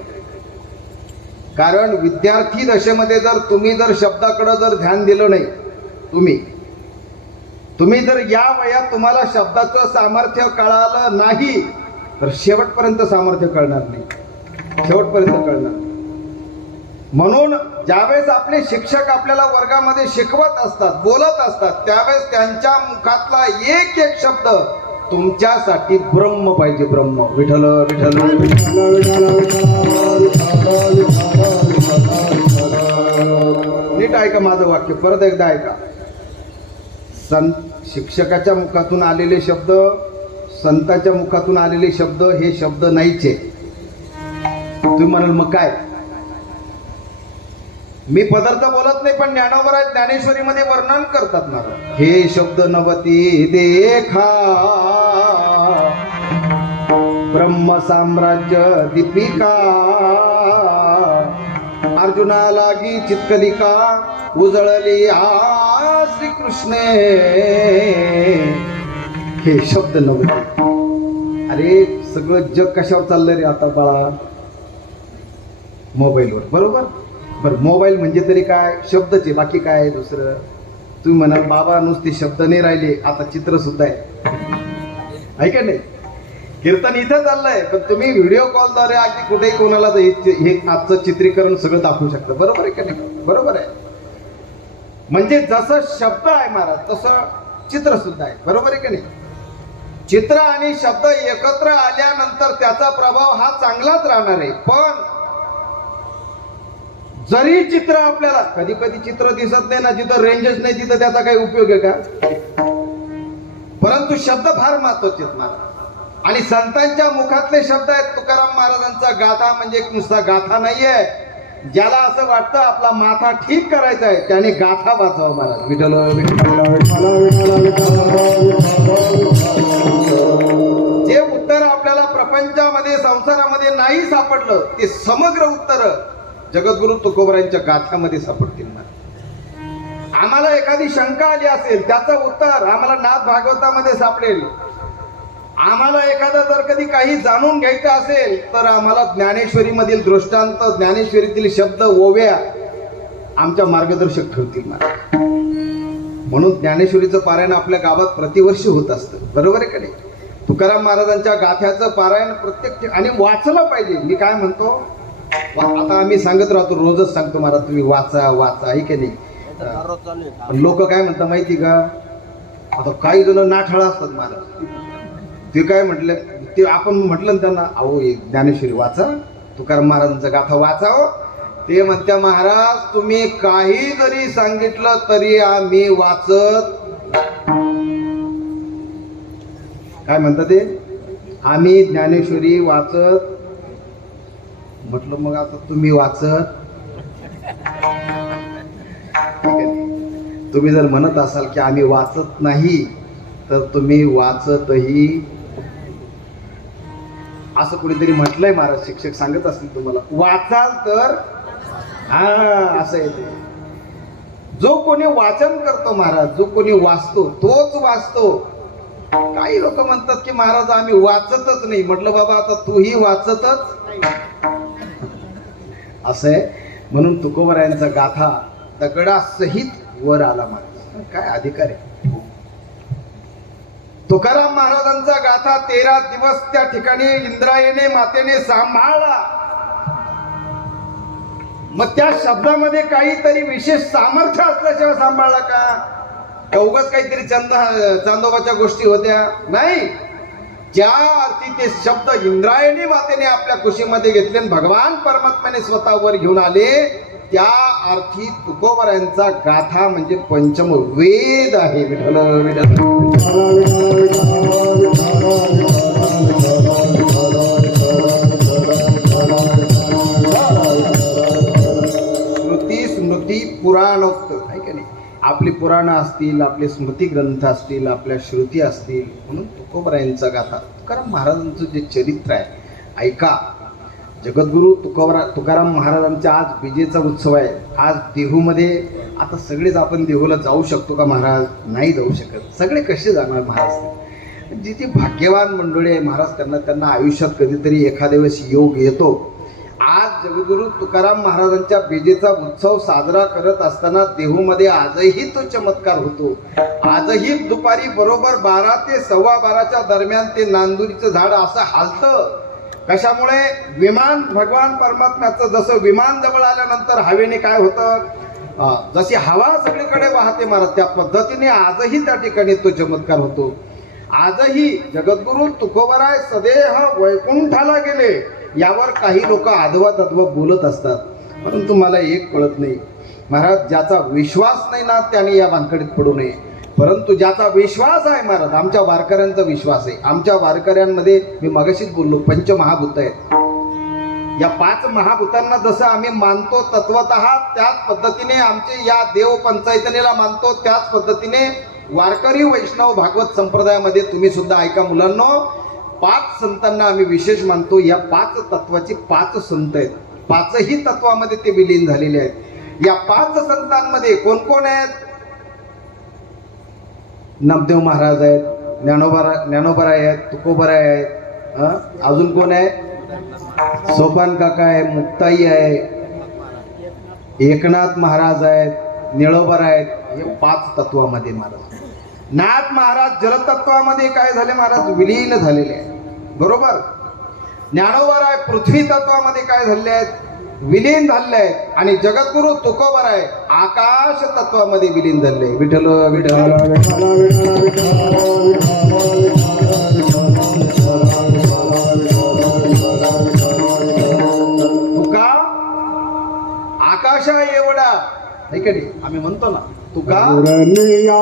कारण विद्यार्थी दशेमध्ये जर तुम्ही जर शब्दाकडे जर ध्यान दिलं नाही, तुम्ही जर या वयात तुम्हाला शब्दाचं सामर्थ्य कळालं नाही तर शेवटपर्यंत सामर्थ्य कळणार नाही, शेवटपर्यंत कळणार. म्हणून ज्यावेळेस आपले शिक्षक आपल्याला वर्गामध्ये शिकवत असतात, बोलत असतात, त्यावेळेस त्यांच्या मुखातला एक एक शब्द तुमच्यासाठी ब्रह्म पाहिजे. ब्रह्म. विठ्ठल विठ्ठल. नीट ऐका माझं वाक्य, परत एकदा ऐका. शिक्षकाच्या मुखातून आलेले शब्द, संताच्या मुखातून आलेले शब्द हे शब्द नाहीचे. तुम्ही म्हणाल मग काय, मी पदार्थ बोलत नाही, पण ज्ञानोबा ज्ञानेश्वरीमध्ये वर्णन करतात ना, हे शब्द नवती देखा ब्रह्म साम्राज्य दीपिका अर्जुना लागी चितकलिका उजळली आ श्रीकृष्णे. हे शब्द नवती. अरे सगळं जग कशावर चाललंय रे आता बाळा? मोबाईलवर. बरोबर. बरं, मोबाईल म्हणजे तरी काय? शब्दच आहे, बाकी काय आहे दुसरं? तुम्ही म्हणाल बाबा नुसते शब्द नाही राहिले, आता चित्र सुद्धा आहे का नाही? कीर्तन इथं चाललंय, पण तुम्ही व्हिडिओ कॉलद्वारे अगदी कुठेही कोणाला हे आजचं चित्रीकरण सगळं दाखवू शकता. बरोबर आहे का नाही? बरोबर आहे. म्हणजे जसं शब्द आहे महाराज, तसं चित्र सुद्धा आहे. बरोबर आहे का नाही? चित्र आणि शब्द एकत्र आल्यानंतर त्याचा प्रभाव हा चांगलाच राहणार आहे. पण जरी चित्र आपल्याला कधी कधी चित्र दिसत नाही ना, जिथं रेंजच नाही तिथं त्याचा काही उपयोग आहे का? परंतु शब्द फार महत्वाचे आहेत महाराज. आणि संतांच्या मुखातले शब्द आहेत. तुकाराम महाराजांचा गाथा म्हणजे एक नुसता गाथा नाहीये. ज्याला असं वाटतं आपला माथा ठीक करायचा आहे, त्याने गाथा वाचावा महाराज. विठ्ठल जे उत्तर आपल्याला प्रपंचामध्ये संसारामध्ये नाही सापडलं, ते समग्र उत्तर जगद्गुरु तुकोबरायांच्या गाथ्यामध्ये सापडतील ना. आम्हाला एखादी शंका आली असेल, त्याचं उत्तर आम्हाला नाथ भागवतामध्ये सापडेल. आम्हाला एखादा जर कधी काही जाणून घ्यायचं असेल, तर आम्हाला ज्ञानेश्वरी मधील दृष्टांत, ज्ञानेश्वरीतील शब्द, ओव्या आमच्या मार्गदर्शक ठरतील ना. म्हणून ज्ञानेश्वरीचं पारायण आपल्या गावात प्रतिवर्षी होत असतं. बरोबर आहे का नाही? तुकाराम महाराजांच्या गाथ्याचं पारायण प्रत्येक आणि वाचलं पाहिजे. मी काय म्हणतो, आता आम्ही सांगत राहतो, रोजच सांगतो महाराज तुम्ही वाचा वाचा, आहे की नाही? पण लोक काय म्हणतात माहिती का? आता काही जण नाठाळा असतात महाराज. ते काय म्हटलं, ते आपण म्हटलं ना त्यांना, अहो ज्ञानेश्वरी वाचा, तुकाराम महाराजांचा गाथा वाचाव. ते म्हणत्या महाराज तुम्ही काही जरी सांगितलं तरी आम्ही वाचत. काय म्हणतात ते? आम्ही ज्ञानेश्वरी वाचत. म्हटलं मग आता तुम्ही वाचत. तुम्ही जर म्हणत असाल की आम्ही वाचत नाही, तर तुम्ही वाचतही. असं कुणीतरी म्हटलंय महाराज, शिक्षक सांगत असतील तुम्हाला, वाचाल तर. हा असं आहे ते. जो कोणी वाचन करतो महाराज, जो कोणी वाचतो तोच वाचतो. काही लोक म्हणतात की महाराज आम्ही वाचतच नाही. म्हटलं बाबा आता तूही वाचतच असं आहे. म्हणून तुकोबरायांचा गाथा दगडासहित वर आला महाराज. काय अधिकार आहे? तुकाराम महाराजांचा गाथा 13 दिवस त्या ठिकाणी इंद्रायणी मातेने सांभाळला. मग त्या शब्दामध्ये काहीतरी विशेष सामर्थ्य असल्याशिवाय सांभाळला का? उगाच काहीतरी चांदोबाच्या गोष्टी होत्या? नाही. ज्या अर्थी ते शब्द इंद्रायणी मातेने आपल्या कुशीमध्ये घेतले आणि भगवान परमात्म्याने स्वतःवर घेऊन आले, त्या अर्थी तुकोबरायांचा गाथा म्हणजे पंचम वेद आहे. विठ्ठल श्रुती स्मृती पुराणोक्त आहे का नाही? आपली पुराणं असतील, आपले स्मृती ग्रंथ असतील, आपल्या श्रुती असतील. म्हणून तुकोबरायांचा गाथा, तुकाराम महाराजांचं जे चरित्र आहे ऐका. जगद्गुरु तुकाराम महाराजांचा आज विजेचा उत्सव आहे. आज देहूमध्ये. आता सगळेच आपण देहूला जाऊ शकतो का महाराज? नाही जाऊ शकत. सगळे कसे जाणार महाराज? जी ती भाग्यवान मंडळी आहे महाराज, त्यांना आयुष्यात कधीतरी एखाद्या वेळेस योग येतो. आज जगद्गुरु तुकाराम महाराजांच्या विजेचा उत्सव साजरा करत असताना देहूमध्ये आजही तो चमत्कार होतो. आजही दुपारी बरोबर 12 ते 12:15 दरम्यान ते नांदुरीचं झाड असं हालतं. कशामुळे? विमान, भगवान परमात्म्याचं जसं विमान जवळ आल्यानंतर हवेने काय होतं, जशी हवा सगळीकडे वाहते महाराज, त्या पद्धतीने आजही त्या ठिकाणी तो चमत्कार होतो. आजही जगद्गुरु तुकोबराय सदेह वैकुंठाला गेले, यावर काही लोक अधवत बोलत असतात. परंतु मला एक कळत नाही महाराज, ज्याचा विश्वास नाही ना त्याने या भानगडीत पडू नये. परंतु ज्याचा विश्वास आहे महाराज, आमच्या वारकऱ्यांचा विश्वास आहे. आमच्या वारकऱ्यांमध्ये मी मगाशीच बोललो, पंचमहाभूत आहेत. या 5 महाभूतांना जसं आम्ही मानतो तत्वतः, त्याच पद्धतीने आमचे या देव पंचायतनेला मानतो, त्याच पद्धतीने वारकरी वैष्णव भागवत संप्रदायामध्ये तुम्ही सुद्धा ऐका मुलांनो, 5 संतांना आम्ही विशेष मानतो. या 5 तत्वाचे 5 संत आहेत. 5ही तत्वामध्ये ते विलीन झालेले आहेत. या 5 संतांमध्ये कोण कोण आहेत? नामदेव महाराज आहेत, ज्ञानोबराय आहेत, तुकोबराय आहेत, अजून कोण आहे? सोपान काका आहे, मुक्ताई आहे, एकनाथ महाराज आहेत, निळोबर आहेत. हे 5 तत्वामध्ये महाराज. नाथ महाराज जलतत्वामध्ये काय झाले महाराज? विलीन झालेले आहेत. बरोबर. ज्ञानोबराय पृथ्वी तत्वामध्ये काय झालेले आहेत? विलीन झालेले आहेत. आणि जगद्गुरु तुकोबराय आकाश तत्वामध्ये विलीन झाले. विठ्ठल विठ्ठल तुका आकाशा एवढा नाही का? आम्ही म्हणतो ना तुका अनुरेनुया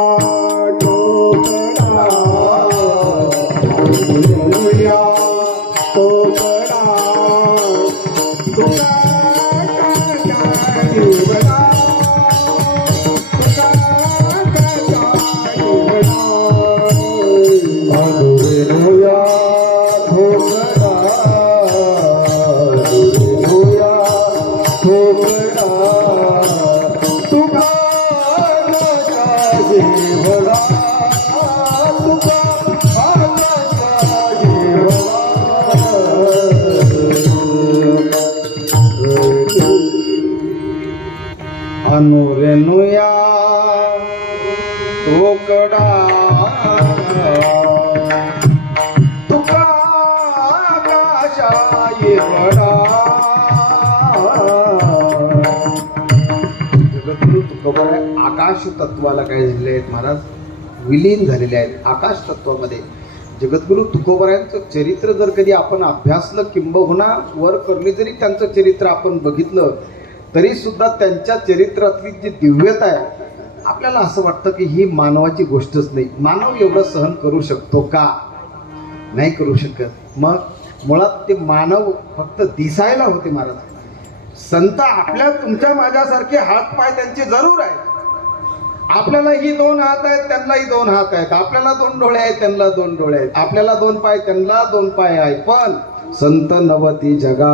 तोकडा तुका आकाशा एवढा. जगद्गुरु तुकोबराय आकाश तत्वाला काय झालेले आहेत महाराज? विलीन झालेले आहेत आकाश तत्वामध्ये. जगद्गुरु तुकोबरायांचं चरित्र जर कधी आपण अभ्यासलं, किंबहुना वर करली जरी त्यांचं चरित्र आपण बघितलं, तरी सुद्धा त्यांच्या चरित्रातली जी दिव्यता आहे, आपल्याला असं वाटतं की ही मानवाची गोष्टच नाही. मानव एवढं सहन करू शकतो का? नाही करू शकत. मग मुळात ते मानव फक्त दिसायला होते महाराज. संत आपल्या तुमच्या माझ्यासारखे हात पाय त्यांचे जरूर आहेत. आपल्यालाही 2 हात आहेत, त्यांनाही 2 हात आहेत. आपल्याला 2 डोळे आहेत, त्यांना 2 डोळे आहेत. आपल्याला 2 पाय, त्यांना 2 पाय आहे. पण संत नवती जगा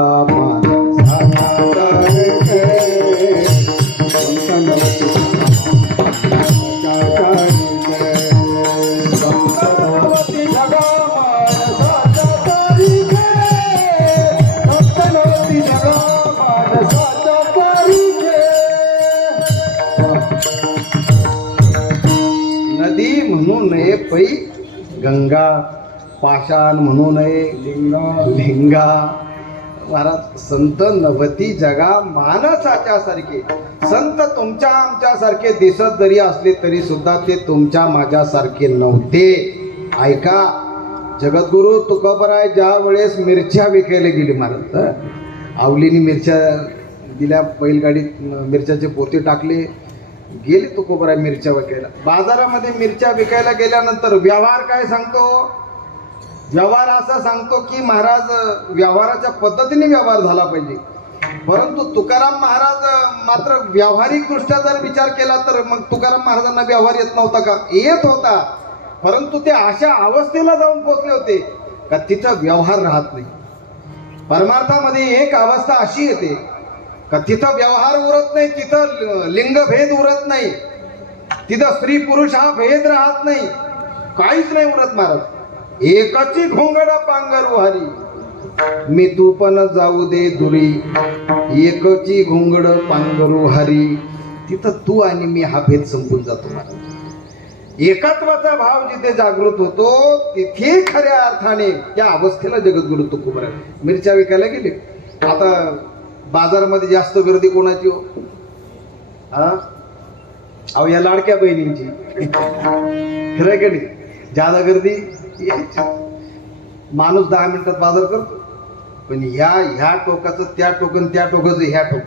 नदी म्हणू नये पै गंगा, पाषाण म्हणू नये लिंगा. महाराज संत नवती जगा मानसाच्या सारखे. संत तुमच्या आमच्यासारखे दिसत जरी असले तरी सुद्धा ते तुमच्या माझ्यासारखे नव्हते. ऐका, जगद्गुरु तुकोबराय ज्या वेळेस मिरच्या विकायला गेली महाराज, आवलीने मिरच्या दिल्या, बैलगाडीत मिरच्याचे पोते टाकले, गेले तुकोबराय मिरच्या विकायला. बाजारामध्ये मिरच्या विकायला गेल्यानंतर व्यवहार काय सांगतो? व्यवहार असा सांगतो की महाराज व्यवहाराच्या पद्धतीने व्यवहार झाला पाहिजे. परंतु तुकाराम महाराज मात्र व्यावहारिक दृष्ट्या जर विचार केला तर मग तुकाराम महाराजांना व्यवहार येत नव्हता का? येत होता. परंतु ते अशा अवस्थेला जाऊन पोहोचले होते का तिथं व्यवहार राहत नाही. परमार्थामध्ये एक अवस्था अशी येते का तिथं व्यवहार उरत नाही, तिथं लिंगभेद उरत नाही, तिथं स्त्री पुरुष हा भेद राहत नाही, काहीच नाही उरत महाराज. एकाची घोंगड पांघरू हरी, मी तू पण जाऊ दे दुरी, एकची घोंगड पांघरू हरी. तिथं तू आणि मी हा भेद संपून जातो महाराज. एकत्वाचा भाव जिथे जागृत होतो तिथे खऱ्या अर्थाने या अवस्थेला जगद्गुरु तुकोबराय मिरच्या विकायला गेले. आता बाजारामध्ये जास्त गर्दी कोणाची हो? अहो या लाडक्या बहिणींची. खरं का नाही? ज्यादा गर्दी माणूस 10 मिनिटात बाजार करतो, पण ह्या टोकाचं त्या टोकन, त्या टोकाचं ह्या टोक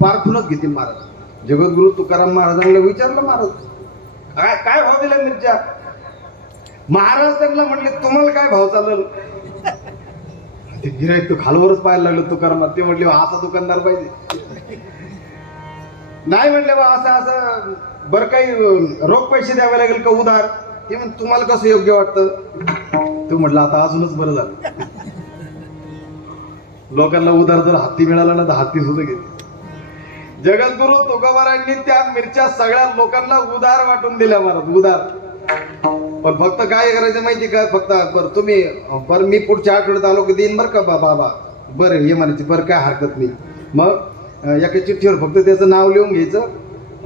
पार खुनच घेतील महाराज. जगद्गुरु तुकाराम महाराजांना विचारलं, महाराज काय भाव दिला मिरच्या? महाराज त्यांना म्हणले, तुम्हाला काय भाव चालल? ते गिराईक तो खालवरच पाहायला लागलो तुकारामात. ते म्हटले असा दुकानदार पाहिजे. नाही म्हटले बा असं असं बरं काही रोख पैसे द्यावे लागेल का उधार. ते म्हण तुम्हाला कसं योग्य वाटतं. तो म्हटलं आता अजूनच बरं झालं. लोकांना उधार जर हत्ती मिळाला ना तर हत्ती सुद्धा घेतली. जगद्गुरु तुकोबारायांनी त्या मिरच्या सगळ्या लोकांना उधार वाटून दिल्या महाराज, उधार. पण फक्त काय करायचं माहिती का, फक्त बरं तुम्ही बरं मी पुढच्या आठवड्यात आलो की देईन बरं का बाबा. बरं हे म्हणायचे बरं काय हरकत नाही. मग एका चिठ्ठीवर फक्त त्याचं नाव लिहून घ्यायचं.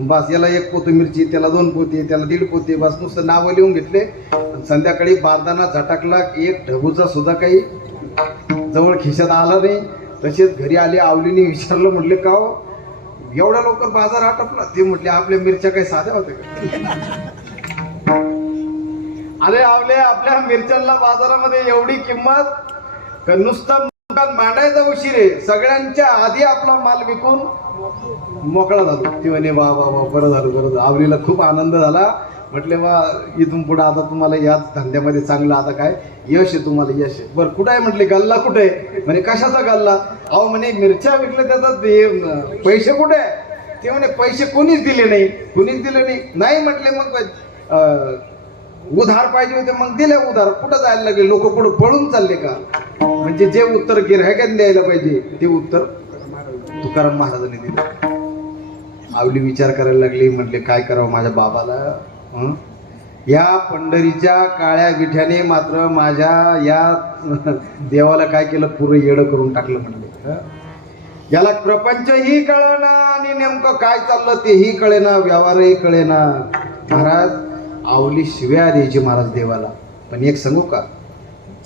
बस याला 1 पोतं मिरची, त्याला 2 पोते, त्याला 1.5 पोते, बस नुसतं नावं लिहून घेतले. संध्याकाळी बारदाना झटाकला, 1 ढबूचा सुद्धा काही जवळ खिशात आला नाही. तसेच घरी आले. आवलीने विचारलं, म्हटले का हो एवढ्या लवकर बाजार आटपला. ते म्हटले आपल्या मिरच्या काही साध्या होत्या का. अरे आवले आपल्या मिरच्यांना बाजारामध्ये एवढी किंमत का नुसतं मांडायचा उशीर आहे. सगळ्यांच्या आधी आपला माल विकून मोकळा झालो. ती म्हणे वा वा वा बरं झालं बरं झालं. आवलीला खूप आनंद झाला. म्हटले वा इथून पुढे आता तुम्हाला याच धंद्यामध्ये चांगलं आता काय यश आहे, तुम्हाला यश आहे. बरं कुठं आहे म्हटले, गल्ला कुठे आहे. म्हणे कशाचा गल्ला. अहो म्हणे मिरच्या विकले त्याचा पैसे कुठे आहे. ते म्हणे पैसे कोणीच दिले नाही. कोणीच दिले नाही. नाही म्हटले मग उधार पाहिजे होते, मग दिले उधार. कुठं जायला लागले लोक, कुठं पळून चालले का. म्हणजे जे उत्तर गिऱ्हाईकाने द्यायला पाहिजे ते उत्तर तुकाराम महाराजांनी दिलं. आवली विचार करायला लागली. म्हटले काय करावं माझ्या बाबाला. या पंढरीच्या काळ्या विठ्याने मात्र माझ्या या देवाला काय केलं, पुरं येडं करून टाकलं. म्हणले याला प्रपंचही कळेना आणि नेमकं काय चाललं तेही कळेना, व्यवहारही कळेना. महाराज आवली शिव्या द्यायची महाराज देवाला. पण एक सांगू का,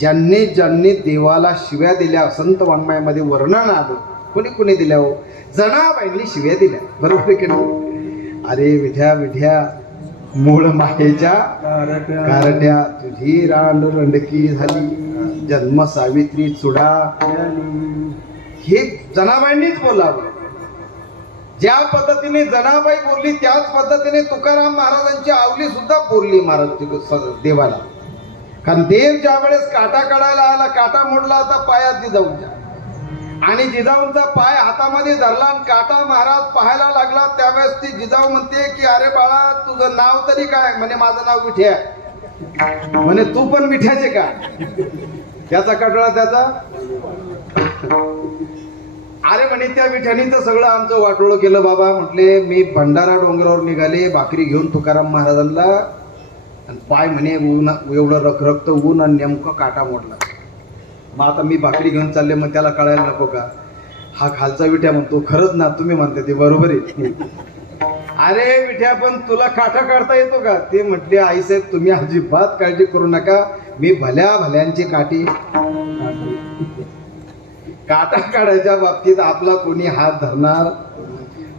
ज्यांनी ज्यांनी देवाला शिव्या दिल्या संत वाङ्मयामध्ये वर्णन आलं. कोणी कोणी दिल्या हो. जनाबाईंनी शिव्या दिल्या. बरोबर की नाही. अरे विठ्या विठ्या मूळ मायेच्या कारट्या, तुझी रांड रंडकी झाली, जन्म सावित्री चुडा. हे जनाबाईंनीच बोलावं. ज्या पद्धतीने जनाबाई बोलली त्याच पद्धतीने तुकाराम महाराजांची आवली सुद्धा बोलली महाराज देवाला. कारण देव ज्या वेळेस काटा काढायला आला, काटा मोडला होता पायात जिजाऊंच्या, आणि जिजाऊंचा पाय हातामध्ये धरला आणि काटा महाराज पाहायला लागला. त्यावेळेस ती जिजाऊ म्हणते की अरे बाळा तुझं नाव तरी काय. म्हणे माझं नाव विठ्या. म्हणे तू पण विठ्याचे का. त्याचा कटळा त्याचा. अरे म्हणे त्या विठ्यानी तर सगळं आमचं वाटोळं केलं बाबा. म्हटले मी भंडारा डोंगरावर निघाले भाकरी घेऊन तुकाराम महाराजांना, आणि पाय म्हणे ऊन एवढं रखरखत ऊन आणि नेमकं काटा मोडला. मग आता मी भाकरी घेऊन चालले. मग त्याला कळायला नको का, हा खालचा विठ्या म्हणतो. खरंच ना तुम्ही म्हणते ते बरोबर आहे. अरे विठ्या पण तुला काटा काढता येतो का. ते म्हटले आईसाहेब तुम्ही अजिबात काळजी करू नका, मी भल्या भल्यांची काठी. काटा काढायच्या बाबतीत आपला कोणी हात धरणार.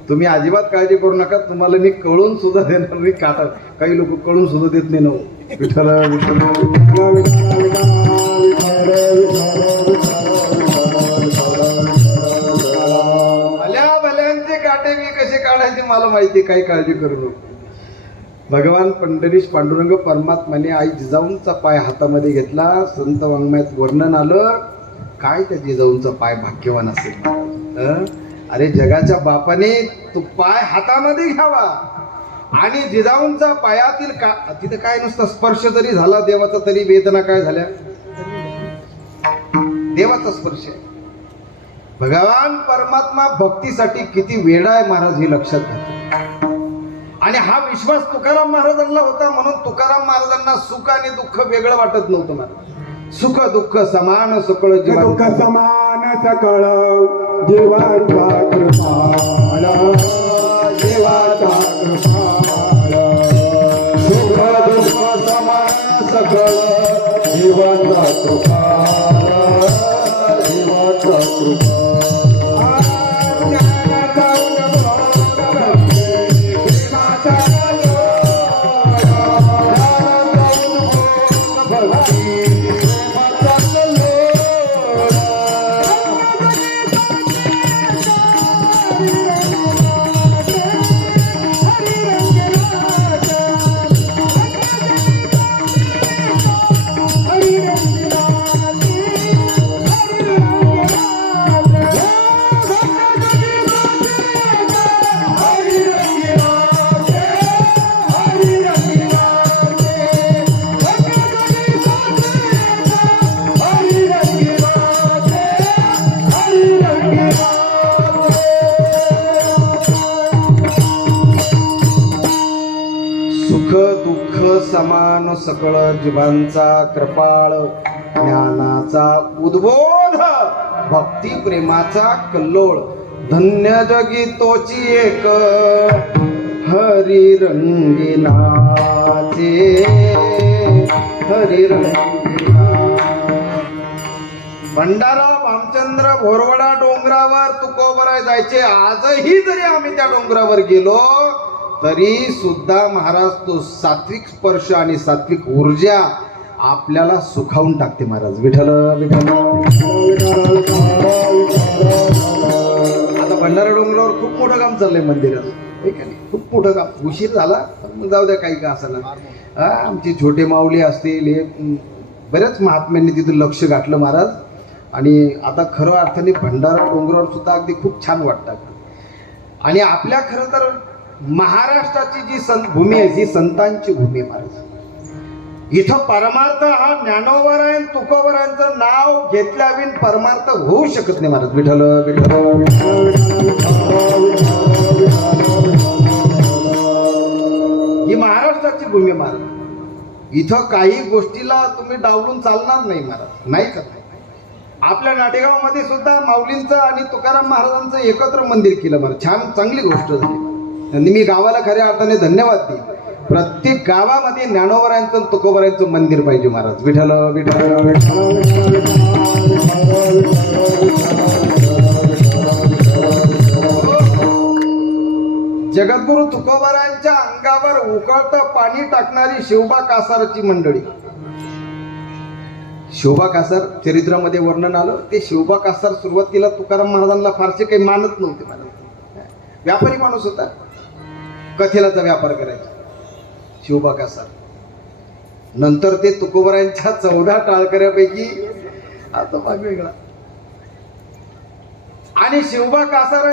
तुम्ही अजिबात काळजी करू नका, तुम्हाला मी कळून सुद्धा देणार नाही काटा. काही लोक कळून सुद्धा देत नाही. नो विठ्ठल भल्या भल्यांचे काटे मी कसे काढायचे मला माहिती, काही काळजी करू नको. भगवान पंढरीश पांडुरंग परमात्माने आई जिजाऊंचा पाय हातामध्ये घेतला. संत वाङ्मयात वर्णन आलं. काय त्या जिजाऊंचा पाय भाग्यवान असेल. अरे जगाच्या बापाने तो पाय हातामध्ये घ्यावा आणि जिजाऊंचा पायातील का तिथे काय नुसतं स्पर्श जरी झाला देवाचा तरी वेदना काय झाल्या. देवाचा स्पर्श आहे. भगवान परमात्मा भक्तीसाठी किती वेडा आहे महाराज हे लक्षात घ्या. आणि हा विश्वास तुकाराम महाराजांना होता. म्हणून तुकाराम महाराजांना सुख आणि दुःख वेगळं वाटत नव्हतं. महाराज सुख दुःख समान सकळ दुःख समान सकळ जीवाचा कृपाळ, जीवाचा कृपाळ. सुख दुःख समान सकळ जीवाचा कृपाळ, जीवाचा कृपाळ. समान सकळ जीवांचा कृपाळ ज्ञानाचा उद्बोध भक्ती प्रेमाचा कल्लोळ धन्य जगी तोची एक हरी रंगिनाचे हरी रंगिना भंडारा भामचंद्र भोरवडा डोंगरावर तुकोबराय जायचे. आजही जरी आम्ही त्या डोंगरावर गेलो तरी सुद्धा महाराज तो सात्विक स्पर्श आणि सात्विक ऊर्जा आपल्याला सुखावून टाकते. महाराज विठ्ठल विठ्ठल. आता भंडारा डोंगरावर खूप मोठं काम चाललंय मंदिराचं, ठीक आहे, खूप मोठं काम. उशीर झाला पण जाऊ द्या, काही का असं ना. आमचे छोटे माऊली असतील, हे बऱ्याच महात्म्यांनी तिथं लक्ष घातलं महाराज. आणि आता खरं अर्थाने भंडारा डोंगरावर सुद्धा अगदी खूप छान वाटतात. आणि आपल्या खरं तर महाराष्ट्राची जी भूमी आहे ही संतांची भूमी आहे महाराज. इथं परमार्थ हा ज्ञानोबरायन तुकोबरायांचं नाव घेतल्याविन परमार्थ होऊ शकत नाही महाराज. विठ्ठल विठ्ठल. ही महाराष्ट्राची भूमी महाराज. इथं काही गोष्टीला तुम्ही डावलून चालणार नाही महाराज, नाही करणार. आपल्या नाटेगावमध्ये सुद्धा माऊलींचं आणि तुकाराम महाराजांचं एकत्र मंदिर केलं महाराज. छान, चांगली गोष्ट झाली. आणि मी गावाला खऱ्या अर्थाने धन्यवाद देईन. प्रत्येक गावामध्ये ज्ञानोबरायांचं तुकोबरायांचं मंदिर पाहिजे महाराज. विठ्ठल विठ्ठल. जगद्गुरु तुकोबरायांच्या अंगावर उकळतं पाणी टाकणारी शिवबा कासारची मंडळी. शिवबा कासार चरित्रामध्ये वर्णन आलं. ते शिवबा कासार सुरुवातीला तुकाराम महाराजांना फारसे काही मानत नव्हते महाराज. व्यापारी माणूस होता, कथेलाचा व्यापार करायचा शिवबा कासार. नंतर ते तुकोबरायांच्या 14 टाळकऱ्यापैकी आता भाग वेगळा. आणि शिवबा कासार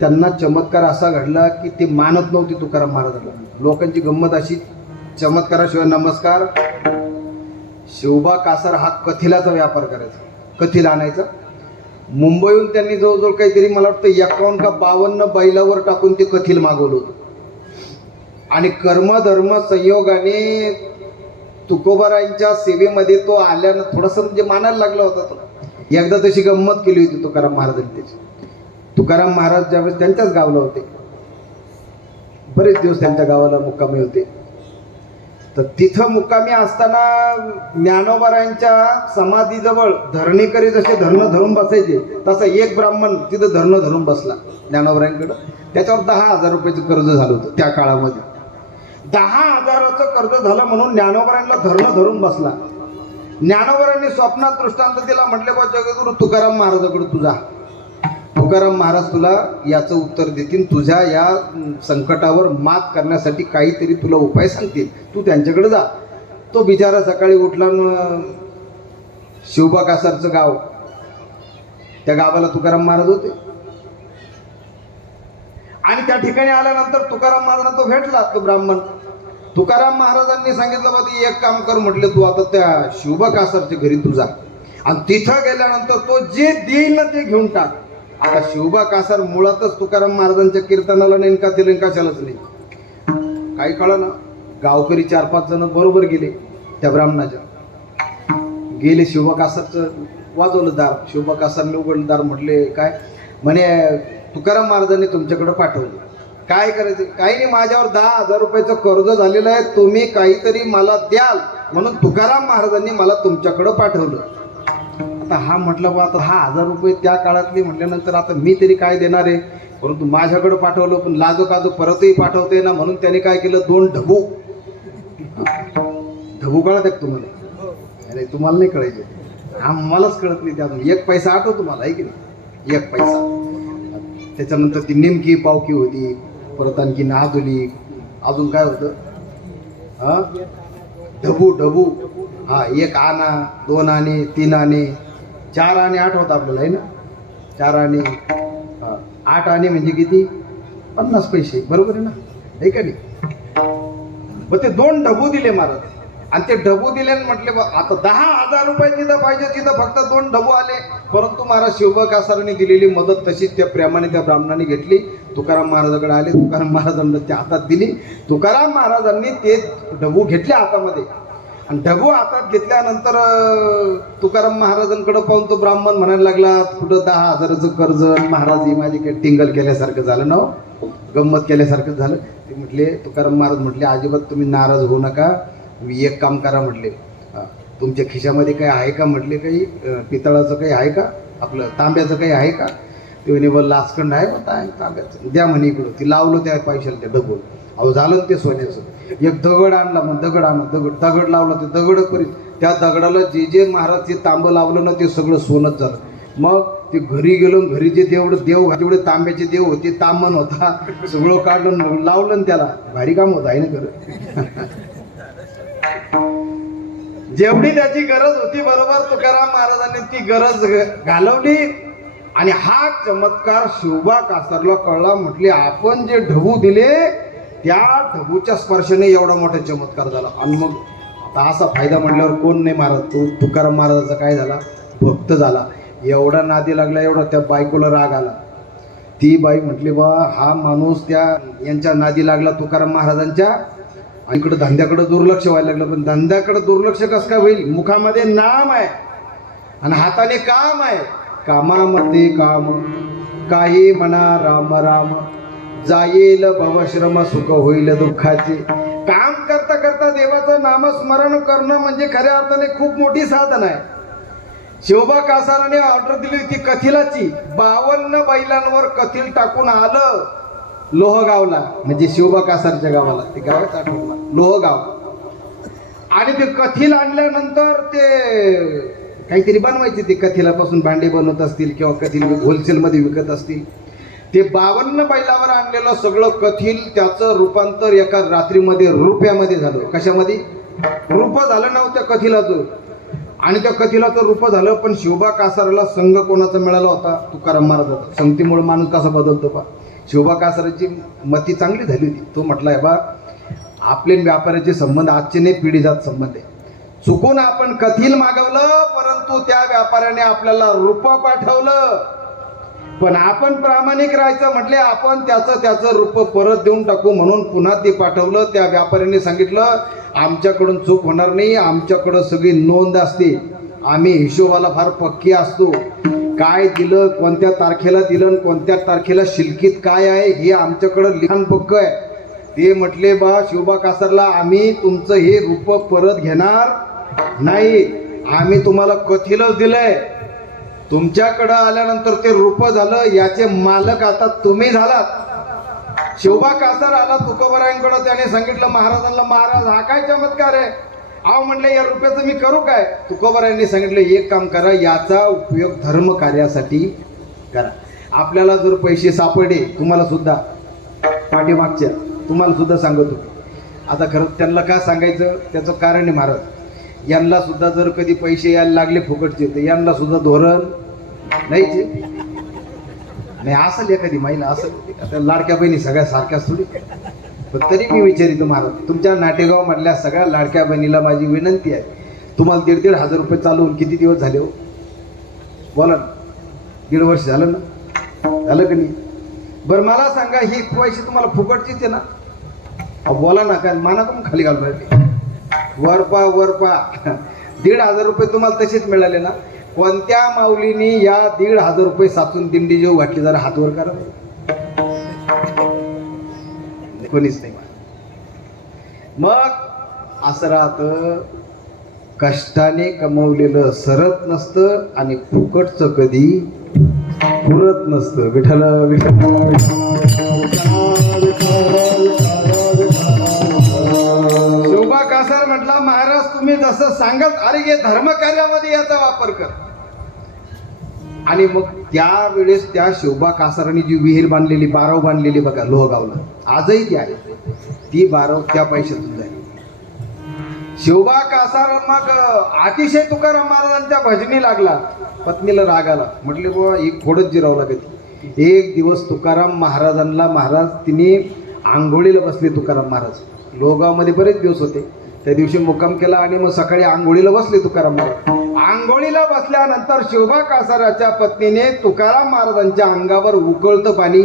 त्यांना चमत्कार असा घडला की ते मानत नव्हते तुकाराम महाराजांना. लोकांची गंमत अशी, चमत्काराशिवाय नमस्कार. शिवबा कासार हा कथिलाचा व्यापार करायचा, कथिला आणायचा. मुंबईहून त्यांनी जवळजवळ काहीतरी मला वाटतं 51 का 52 बैलावर टाकून ते कथिल मागवलं होतं. आणि कर्मधर्म संयोगाने तुकोबरायांच्या सेवेमध्ये तो आल्यानं थोडंसं म्हणजे मानायला लागला होता तो. एकदा तशी गंमत केली होती तुकाराम महाराजांनी त्याची. तुकाराम महाराज ज्यावेळेस त्यांच्याच गावाला होते, बरेच दिवस त्यांच्या गावाला मुक्कामी होते, तर तिथं मुक्कामी असताना ज्ञानोबरायांच्या समाधीजवळ धरणीकरी जसे धरणं धरून बसायचे तसा एक ब्राह्मण तिथं धरणं धरून बसला ज्ञानोबरायांकडं. त्याच्यावर 10,000 रुपयाचं कर्ज झालं होतं त्या काळामध्ये. 10,000चं कर्ज झालं म्हणून ज्ञानोबरायांना धरणं धरून बसला. ज्ञानोबरायांनी स्वप्नात दृष्टांत दिला, म्हटले बा जगद्गुरु तुकाराम महाराजाकडे तुझा, तुकाराम महाराज तुला याचं उत्तर देतील, तुझ्या या संकटावर मात करण्यासाठी काहीतरी तुला उपाय सांगतील, तू त्यांच्याकडे जा. तो बिचारा सकाळी उठला, शिवबा कासारचं गाव, त्या गावाला तुकाराम महाराज होते. आणि त्या ठिकाणी आल्यानंतर तुकाराम महाराजांना तो भेटला, तो ब्राह्मण. तुकाराम महाराजांनी सांगितलं बा ती एक काम कर, म्हटले तू आता त्या शिवबा कासारच्या घरी तू जा आणि तिथं गेल्यानंतर तो जे देईल ना ते घेऊन टाक. आता शिवबा कासार मुळातच तुकाराम महाराजांच्या कीर्तनाला नाही, का ते कशालाच नाही. काही कळलं ना, गावकरी 4-5 जण बरोबर गेले त्या ब्राह्मणाच्या. गेले शिवबा कासारचं वाजवलं दार. शिवबा कासारने उघडलं दार. म्हटले काय? म्हणे तुकाराम महाराजांनी तुमच्याकडे पाठवलं. काय करायचं? काही नाही, माझ्यावर 10,000 रुपयाचं कर्ज झालेलं आहे, तुम्ही काहीतरी मला द्याल म्हणून तुकाराम महाराजांनी मला तुमच्याकडं पाठवलं. आता हा म्हटलं बा आता 10,000 रुपये त्या काळातली म्हटल्यानंतर आता मी तरी काय देणार आहे, परंतु माझ्याकडं पाठवलं पण लाजो काजो परतही पाठवते ना, म्हणून त्याने काय केलं, 2 ढबू. ढबू कळत आहे तुम्हाला? अरे तुम्हाला नाही कळायचे, आम्हालाच कळत नाही. त्यातून 1 पैसा आठवतो तुम्हाला, आहे की नाही? 1 पैसा. त्याच्यानंतर ती निमकी पावकी होती, परत आणखी नादुली, अजून काय होतं, हां ढबू ढबू. हा 1 आना, 2 आणे, 3 आणे, 4 आणे आठवतं आपल्याला, आहे ना? 4 आणे, 8 आणे म्हणजे किती? 50 पैसे, बरोबर आहे ना, आहे का नाही? मग ते 2 ढबू दिले महाराज. आणि ते ढबू दिले म्हटले आता 10,000 रुपये जिथं पाहिजे तिथं फक्त 2 ढबू आले. परंतु महाराज शिवबा कासारांनी दिलेली मदत तशीच त्या प्रेमाने त्या ब्राह्मणाने घेतली. तुकाराम महाराजाकडे आले. तुकाराम महाराजांना ते हातात दिली. तुकाराम महाराजांनी ते ढबू घेतले हातामध्ये आणि ढबू हातात घेतल्यानंतर तुकाराम महाराजांकडे पाहून तो ब्राह्मण म्हणायला लागला, कुठं 10,000चं कर्ज, महाराज ही माझी काही टिंगल केल्यासारखं झालं ना, गंमत केल्यासारखं झालं. ते म्हटले, तुकाराम महाराज म्हटले, अजिबात तुम्ही नाराज होऊ नका. एक काम करा म्हटले, तुमच्या खिशामध्ये काही आहे का म्हटले, काही पितळाचं काही आहे का, आपलं तांब्याचं काही आहे का. ते म्हणे व लाचखंड आहे होता आहे तांब्याचं, द्या म्हणे इकडं. ती लावलं त्या पैशाला त्या डबून. अहो झालं ते सोन्याचं. एक दगड आणला, मग दगड आणा, दगड लावला, ते दगड करीत त्या दगडाला जे जे महाराज ते तांबं लावलं ना ते सगळं सोनंच झालं. मग ते घरी गेलो, घरी जे देव जेवढे तांब्याचे देव होते, तांबण होता, सगळं काढून लावलं ना त्याला. भारी काम होत आहे ना खरं. जेवढी त्याची गरज होती बरोबर तुकाराम महाराजांनी ती गरज घालवली. आणि हा चमत्कार शिवबा कासारला कळला. म्हटले आपण जे ढबू दिले त्या ढबूच्या स्पर्शाने एवढा मोठा चमत्कार झाला. आणि मग आता असा फायदा म्हटल्यावर कोण नाही महाराज. तो तुकाराम महाराजाचा काय झाला, भक्त झाला. एवढा नादी लागला, एवढा त्या बायकोला राग आला. ती बाई म्हटली बा हा माणूस त्या यांच्या नादी लागला तुकाराम महाराजांच्या, आणि इकडं धंद्याकडे दुर्लक्ष व्हायला लागलं. पण धंद्याकडे दुर्लक्ष कसं काय होईल, मुखामध्ये नाम आहे आणि हाताने काम आहे. कामामध्ये काम, काही म्हणा राम राम, जाईल भवश्रम सुख होईल दुःखाचे. काम करता करता देवाचं नामस्मरण करणं म्हणजे खऱ्या अर्थाने खूप मोठी साधन आहे. शिवबा कासाराने ऑर्डर दिली होती कथिलाची. 52 बैलांवर कथिल टाकून आलं लोहगावला, म्हणजे शिवबा कासारच्या गावाला. ते गावच आठवलं, लोहगाव. आणि ते कथिल आणल्यानंतर ते काहीतरी बनवायचे. ते कथिलापासून भांडे बनवत असतील किंवा कथिल होलसेलमध्ये विकत असतील. ते 52 बैलावर आणलेलं सगळं कथिल त्याचं रूपांतर एका रात्रीमध्ये रुपयामध्ये झालं. कशामध्ये, रूप झालं नाव त्या कथिलाचं. आणि त्या कथिलाचं रूप झालं. पण शिवबा कासाराला संघ कोणाचा मिळाला होता, तुकाराम महाराजाचा. संगतीमुळे माणूस कसा बदलतो पा. शिवबा कासाराची मती चांगली झाली होती. तो म्हटलाय बा आपले व्यापाराचे संबंध आजचे नाही, पिढी जात संबंध आहे. चुकून आपण कथिल मागवलं, परंतु त्या व्यापाऱ्याने आपल्याला रूप पाठवलं. पण आपण प्रामाणिक राहायचं म्हटले, आपण त्याचं रूप परत देऊन टाकू. म्हणून पुन्हा ते पाठवलं. त्या व्यापाऱ्याने सांगितलं आमच्याकडून चूक होणार नाही, आमच्याकडं सगळी नोंद असते, आम्ही हिशोबाला फार पक्के असतो. काय दिलं, कोणत्या तारखेला दिलं, कोणत्या तारखेला शिल्कीत काय आहे हे आमच्याकडं लिखाण पक्क आहे. ते म्हटले बा शिवबा कासारला आम्ही तुमचं हे रूप परत घेणार नाही, आम्ही तुम्हाला कथिलच दिलंय. तुमच्याकडं आल्यानंतर ते रूप झालं, याचे मालक आता तुम्ही झालात. शिवबा कासार आला तुकोबरायांकडं. त्याने सांगितलं महाराजांना, महाराज हा काय चमत्कार आहे. अहो म्हणले या रुपयाचं मी करू काय. तुकोबरायांनी सांगितलं एक काम करा, याचा उपयोग धर्म कार्यासाठी करा. आपल्याला जर पैसे सापडले, तुम्हाला सुद्धा पाठीमागच्या तुम्हाला सुद्धा सांगत होतो. आता खरं त्यांना काय सांगायचं त्याचं कारण आहे महाराज. यांना सुद्धा जर कधी पैसे यायला लागले फुकटचे तर यांना सुद्धा धोरण नाहीचे नाही. असेल एखादी महिला असेल, आता लाडक्या बहिणी सगळ्या सारख्याच थोडी. पण तरी मी विचारितो महाराज, तुमच्या नाटेगाव मधल्या सगळ्या लाडक्या बहिणीला माझी विनंती आहे, तुम्हाला 1,500 रुपये चालवून किती दिवस झाले हो, बोला ना. 1.5 वर्ष झालं ना, झालं का नाही. बरं मला सांगा, ही पैसे तुम्हाला फुकटचीच आहे ना. बोला ना, काय माना का मग खाली घालून राहिले. वरपा 1,500 रुपये तुम्हाला तसेच मिळाले ना. कोणत्या माऊलीने या 1,500 रुपये साचून दिंडी जेव घातली, जरा हात वर करा. कोणीच नाही. मग असं राहतं, कष्टाने कमवलेलं सरत नसतं आणि फुकटचं कधी पुरत नसतं. विठ्ठल विठ्ठल. शिवबा कासार म्हटला महाराज तुम्ही जसं सांगत, अरे हे धर्मकार्यामध्ये याचा वापर कर. आणि मग त्यावेळेस त्या शिवबा कासारांनी जी विहीर बांधलेली, बाराव बांधलेली बघा लोहगावला, आजही ती आहे. ती बाराव त्या पैशातून जाईल. शिवबा कासार मग अतिशय तुकाराम महाराजांच्या भजनी लागला. पत्नीला राग आला, म्हटले बुवा एक खोडच जिरावं लागेल. एक दिवस तुकाराम महाराजांना महाराज तिने आंघोळीला बसले. तुकाराम महाराज लोहगावमध्ये बरेच दिवस होते. त्या दिवशी मुक्काम केला आणि मग सकाळी आंघोळीला बसले तुकाराम महाराज. आंघोळीला बसल्यानंतर शिवबा कासाराच्या पत्नीने तुकाराम महाराजांच्या अंगावर उकळतं पाणी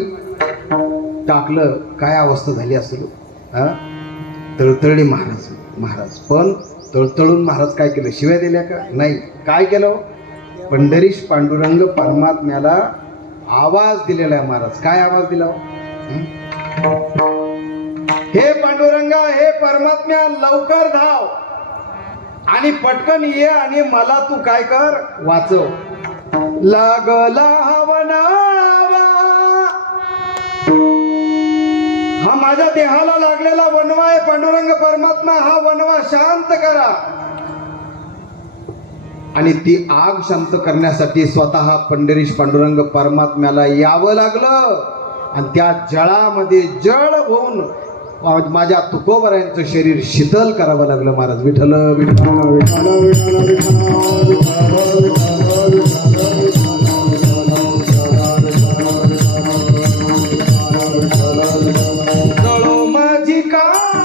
टाकलं काय अवस्था झाली असेल हा तळतळली महाराज पण तळतळून महाराज काय केलं शिव्या दिल्या का नाही काय केलं पंढरीश पांडुरंग परमात्म्याला आवाज दिलेला आहे महाराज काय आवाज दिला हे पांडुरंगा हे परमात्म्या लवकर धाव आणि पटकन ये आणि मला तू काय कर वाचव लागला वनावा हा माझ्या देहाला लागलेला वनवा आहे पांडुरंग परमात्मा हा वनवा शांत करा आणि ती आग शांत करण्यासाठी स्वतः पंढरीश पांडुरंग परमात्म्याला यावं लागलं आणि त्या जळामध्ये जळ होऊन माझ्या तुकोबरायांचं शरीर शीतल करावं लागलं महाराज विठ्ठल विठ्ठल विठ्ठल विठ्ठल जळो माझी काया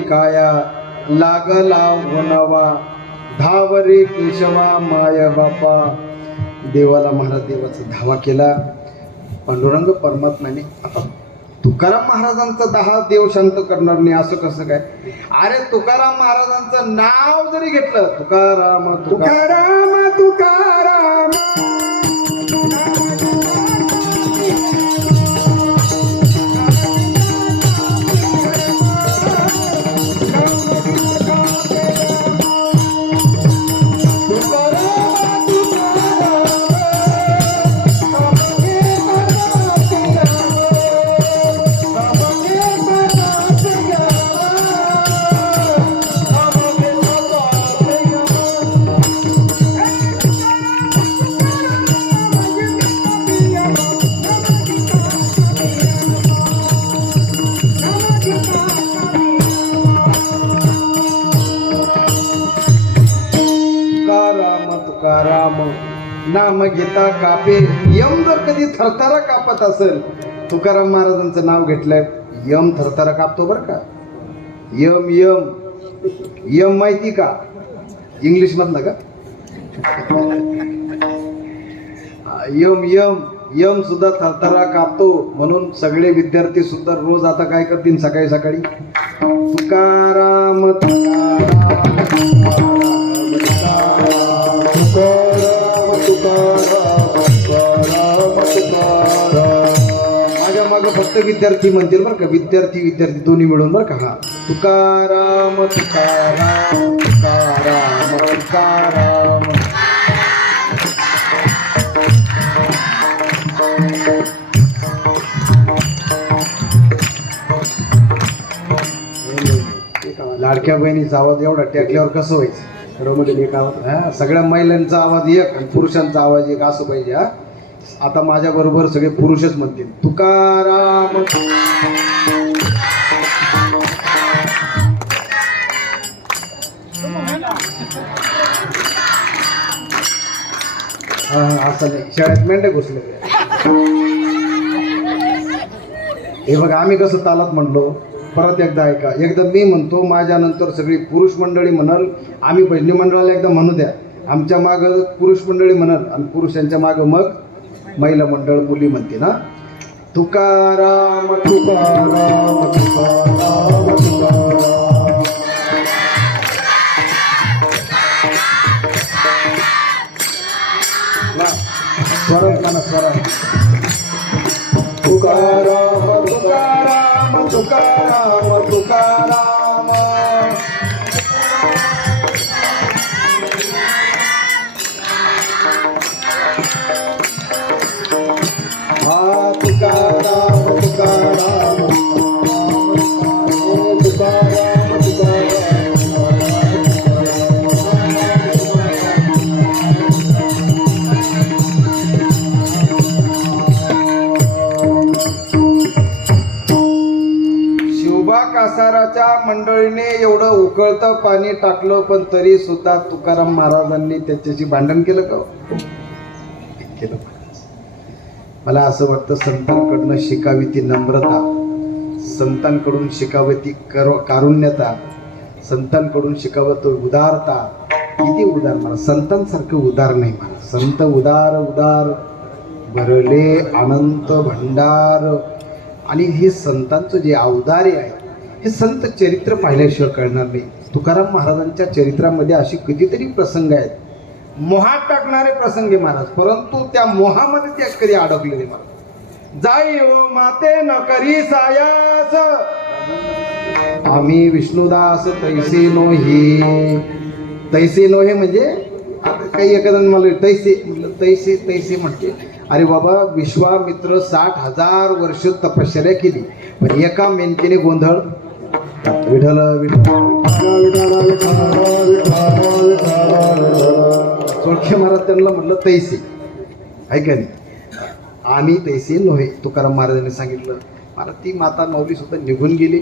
काया लागला वनवा धावरे केशवा माय बापा देवाला महाराज देवाचा धावा केला पांडुरंग परमात्म्याने आता तुकाराम महाराजांचा 10 देव शांत करणार नाही असं कसं काय अरे तुकाराम महाराजांचं नाव जरी घेतलं तुकाराम तुकाराम तुकाराम नाम घेता कापे यम जर कधी थरथरा कापत असेल तुकाराम महाराजांचं नाव घेतलंय यम थरथरा कापतो बरं का यम यम यम माहिती का इंग्लिश मधलं का यम यम यम सुद्धा थरथरा कापतो म्हणून सगळे विद्यार्थी सुद्धा रोज आता काय करतील सकाळी सकाळी तुकाराम माझ्या माग फक्त विद्यार्थी म्हणतील बरं का विद्यार्थी दोन्ही मिळून बरं का हा तुकाराम तुकाराम तुकाराम तुकाराम लाडक्या बहिणीचा आवाज एवढा टेकल्यावर कसं व्हायचं सगळ्या महिलांचा आवाज एक आणि पुरुषांचा आवाज एक असं पाहिजे हा आता माझ्या बरोबर सगळे पुरुषच म्हणतील तुकाराम. हा असं नाही, शाळेत मेंढ्या घुसले. हे बघा आम्ही कसं तालात म्हणलो, परत एकदा ऐका. एकदा मी म्हणतो, माझ्यानंतर सगळी पुरुष मंडळी म्हणाल. आम्ही भजनी मंडळाला एकदा म्हणू द्या, आमच्या मागं पुरुष मंडळी म्हणाल आणि पुरुषांच्या मागं मग महिला मंडळ मुली म्हणते ना. तुकाराम तुकाराम तुकाराम तुकाराम. स्वरात म्हणा, स्वरात. तुकाराम तुकाराम तुकाराम तुकाराम. हा तुकाराम तुकाराम तुकाराम तुकाराम. कासाराच्या मंडळीने एवढं उकळतं पाणी टाकलं, पण तरी सुद्धा तुकाराम महाराजांनी त्याच्याशी भांडण केलं का? केलं. मला असं वाटतं संतांकडनं शिकावी ती नम्रता, संतांकडून शिकावी ती कारुण्यता, संतांकडून शिकावं तो उदारता. किती उदार मला, संतांसारखं उदार नाही मला. संत उदार उदार भरले अनंत भंडार. आणि हे संतांचं जे औदार्य आहे, हे संत चरित्र पाहिल्याशिवाय कळणार नाही. तुकाराम महाराजांच्या चरित्रामध्ये अशी कितीतरी प्रसंग आहेत, मोहात टाकणारे प्रसंग आहे महाराज, परंतु त्या मोहामध्ये ते कधी अडकलेले महाराज. जाई ओ माते न करी सायास, आम्ही विष्णुदास तैसे नोही. तैसे नोहे म्हणजे काही एखादं मला तैसे म्हटलं, तैसे तैसे म्हणते. अरे बाबा, विश्वामित्र 60,000 वर्ष तपश्चर्या केली, पण एका मेनकेने गोंधळ. विठ्ठल चोळखे महाराज त्यांना म्हटलं तैसे, ऐका नाही, आम्ही तैसे नव्हे. तुकाराम महाराजांनी सांगितलं. मला ती माता माऊली सुद्धा निघून गेली.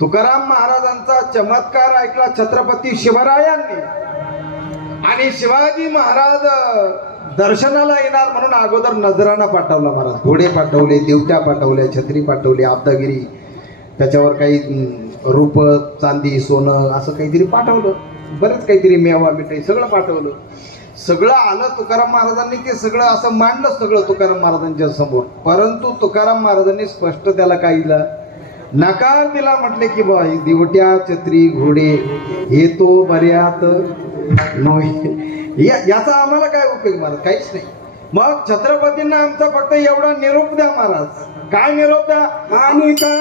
तुकाराम महाराजांचा चमत्कार ऐकला छत्रपती शिवरायांनी, आणि शिवाजी महाराज दर्शनाला येणार म्हणून अगोदर नजराणा पाठवला महाराज. घोडे पाठवले, देवट्या पाठवल्या, छत्री पाठवली, आब्दागिरी, त्याच्यावर काही रूप चांदी सोनं असं काहीतरी पाठवलं. बरेच काहीतरी मेवा मिठाई सगळं पाठवलं. सगळं आलं तुकाराम महाराजांनी, ते सगळं असं मांडलं सगळं तुकाराम महाराजांच्या समोर. परंतु तुकाराम महाराजांनी स्पष्ट त्याला काय दिलं, नकार दिला. म्हटले की बा दिवट्या छत्री घोडे हे तो बऱ्यात नव्हे, याचा आम्हाला काय उपयोग महाराज, काहीच नाही. मग छत्रपतींना आमचा फक्त एवढा निरोप द्या महाराज. काय निरोप द्या? मानिका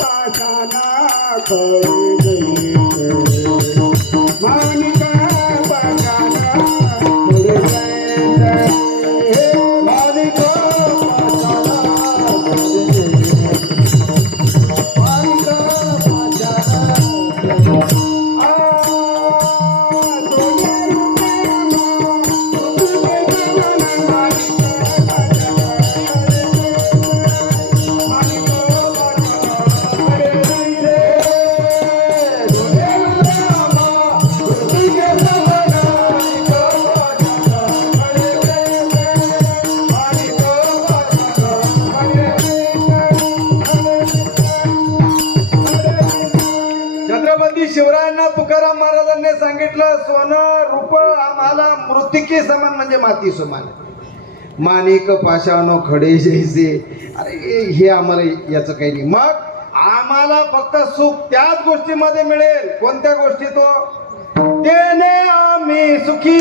पाषाणा खळगे, मानिका पाषाणा खळगे, मानिका पाषाणा खळगे, मानिका पाषाणा खळगे. शिवरायांना तुकाराम महाराजांनी सांगितलं, सोनं रूप आम्हाला मृत्तिके समान म्हणजे माती समान, माणिक पाषाण खडे जैसे. अरे हे आम्हाला याचं काही नाही. मग आम्हाला फक्त सुख त्याच गोष्टीमध्ये मिळेल. कोणत्या गोष्टी? तो तेने आम्ही सुखी.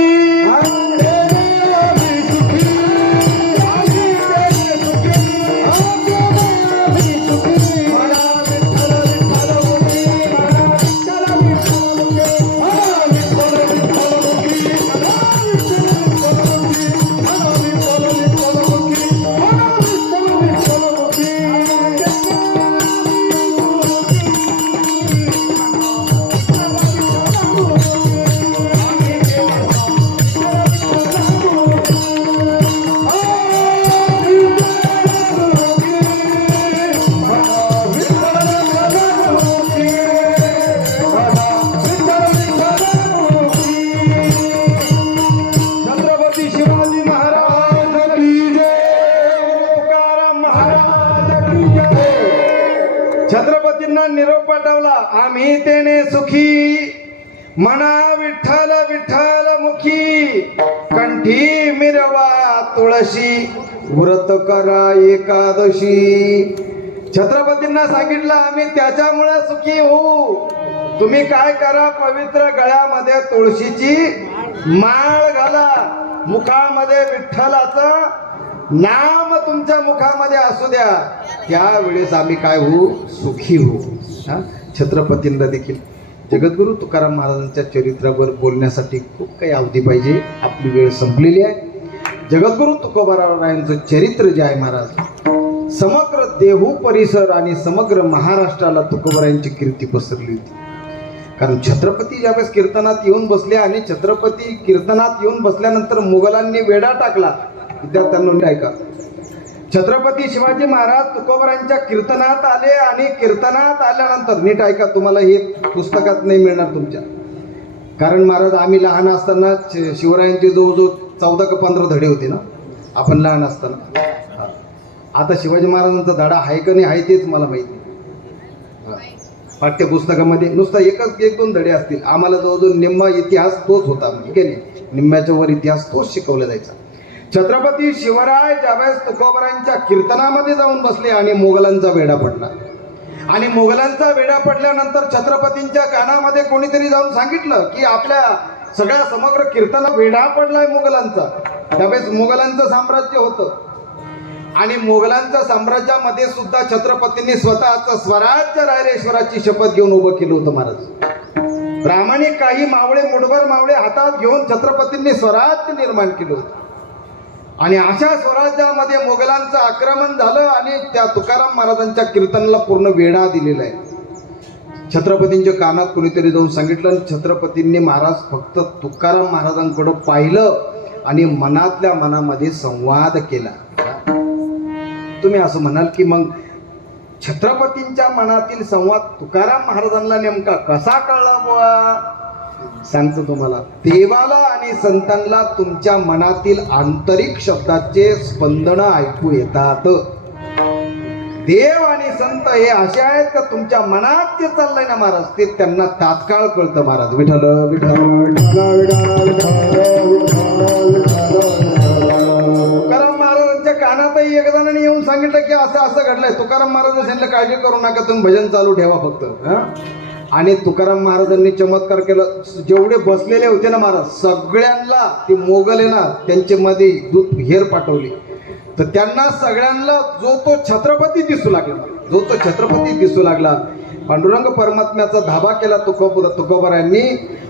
आम्ही तेने सुखी मना विठ्ठल विठ्ठल मुखी कंठी मिरवा तुळशी व्रत करा एकादशी. छत्रपतींना सांगितलं आम्ही त्याच्यामुळे सुखी होऊ. तुम्ही काय करा, पवित्र गळ्यामध्ये तुळशीची माळ घाला, मुखामध्ये विठ्ठलाचं नाम तुमच्या मुखामध्ये असू द्या, त्यावेळेस आम्ही काय होऊ, सुखी होऊ. हा, छत्रपतींना देखील जगद्गुरु तुकाराम महाराजांच्या चरित्रावर बोलण्यासाठी खूप काही अवधी पाहिजे. आपली वेळ संपलेली आहे. जगद्गुरु तुकोबारायांचं चरित्र जे आहे महाराज, समग्र देहू परिसर आणि समग्र महाराष्ट्राला तुकोबारायांची कीर्ती पसरली होती. कारण छत्रपती ज्यावेळेस कीर्तनात येऊन बसले आणि छत्रपती कीर्तनात येऊन बसल्यानंतर मुघलांनी वेढा टाकला. विद्यार्थ्यांना ऐका, छत्रपती शिवाजी महाराज तुकोबारायांच्या कीर्तनात आले आणि कीर्तनात आल्यानंतर नीट ऐका, तुम्हाला हे पुस्तकात नाही मिळणार तुमच्या. कारण महाराज आम्ही लहान असताना शिवरायांचे जवळजवळ 14 का 15 धडे होते ना, आपण लहान असताना. आता शिवाजी महाराजांचा धडा आहे का नाही आहे तेच मला माहिती. पाठ्यपुस्तकामध्ये नुसता एकच 1-2 धडे असतील. आम्हाला जवळजवळ निम्मा इतिहास तोच होता, ठीक आहे नाही, निम्म्याच्या वर इतिहास तोच शिकवला जायचा. छत्रपती शिवराय ज्यावेळेस तुकोबारायांच्या कीर्तनामध्ये जाऊन बसले आणि मोगलांचा वेढा पडला. आणि मोगलांचा वेढा पडल्यानंतर छत्रपतींच्या कानामध्ये कोणीतरी जाऊन सांगितलं की आपल्या सगळ्या समग्र कीर्तना वेढा पडलाय मोगलांचा. त्यावेळेस मोगलांचं साम्राज्य होतं आणि मोगलांच्या साम्राज्यामध्ये सुद्धा छत्रपतींनी स्वतःचं स्वराज्य रायरेश्वराची शपथ घेऊन उभं केलं होतं महाराज. प्रामाणिक काही मावळे, मुठभर मावळे हातात घेऊन छत्रपतींनी स्वराज्य निर्माण केलं होतं. आणि अशा स्वराज्यामध्ये मोगलांचं आक्रमण झालं आणि त्या तुकाराम महाराजांच्या कीर्तनाला पूर्ण वेढा दिलेला आहे. छत्रपतींच्या कानात कोणीतरी जाऊन सांगितलं आणि छत्रपतींनी महाराज फक्त तुकाराम महाराजांकडं पाहिलं आणि मनातल्या मनामध्ये संवाद केला. तुम्ही असं म्हणाल की मग छत्रपतींच्या मनातील संवाद तुकाराम महाराजांना नेमका कसा कळला बुवा? सांगतो तुम्हाला. देवाला आणि संतांना तुमच्या मनातील आंतरिक शब्दाचे स्पंदन ऐकू येतात. देव आणि संत हे असे आहेत का तुमच्या मनात जे चाललंय ना महाराज, ते त्यांना तात्काळ कळतं महाराज. विठ्ठल विठ्ठल तुकाराम महाराजांच्या कानातही एक जणांनी येऊन सांगितलं की असं असं घडलंय. तुकाराम महाराज सांगितलं काळजी करू नका, तुम्ही भजन चालू ठेवा फक्त. आणि तुकाराम महाराजांनी चमत्कार केला. जेवढे बसलेले होते ना महाराज, सगळ्यांना ते मोगल आहे ना त्यांचे मध्ये दूत हेर पाठवली. तर त्यांना सगळ्यांना जो तो छत्रपती दिसू लागला. पांडुरंग परमात्म्याचा धाबा केला तुकोबारायांनी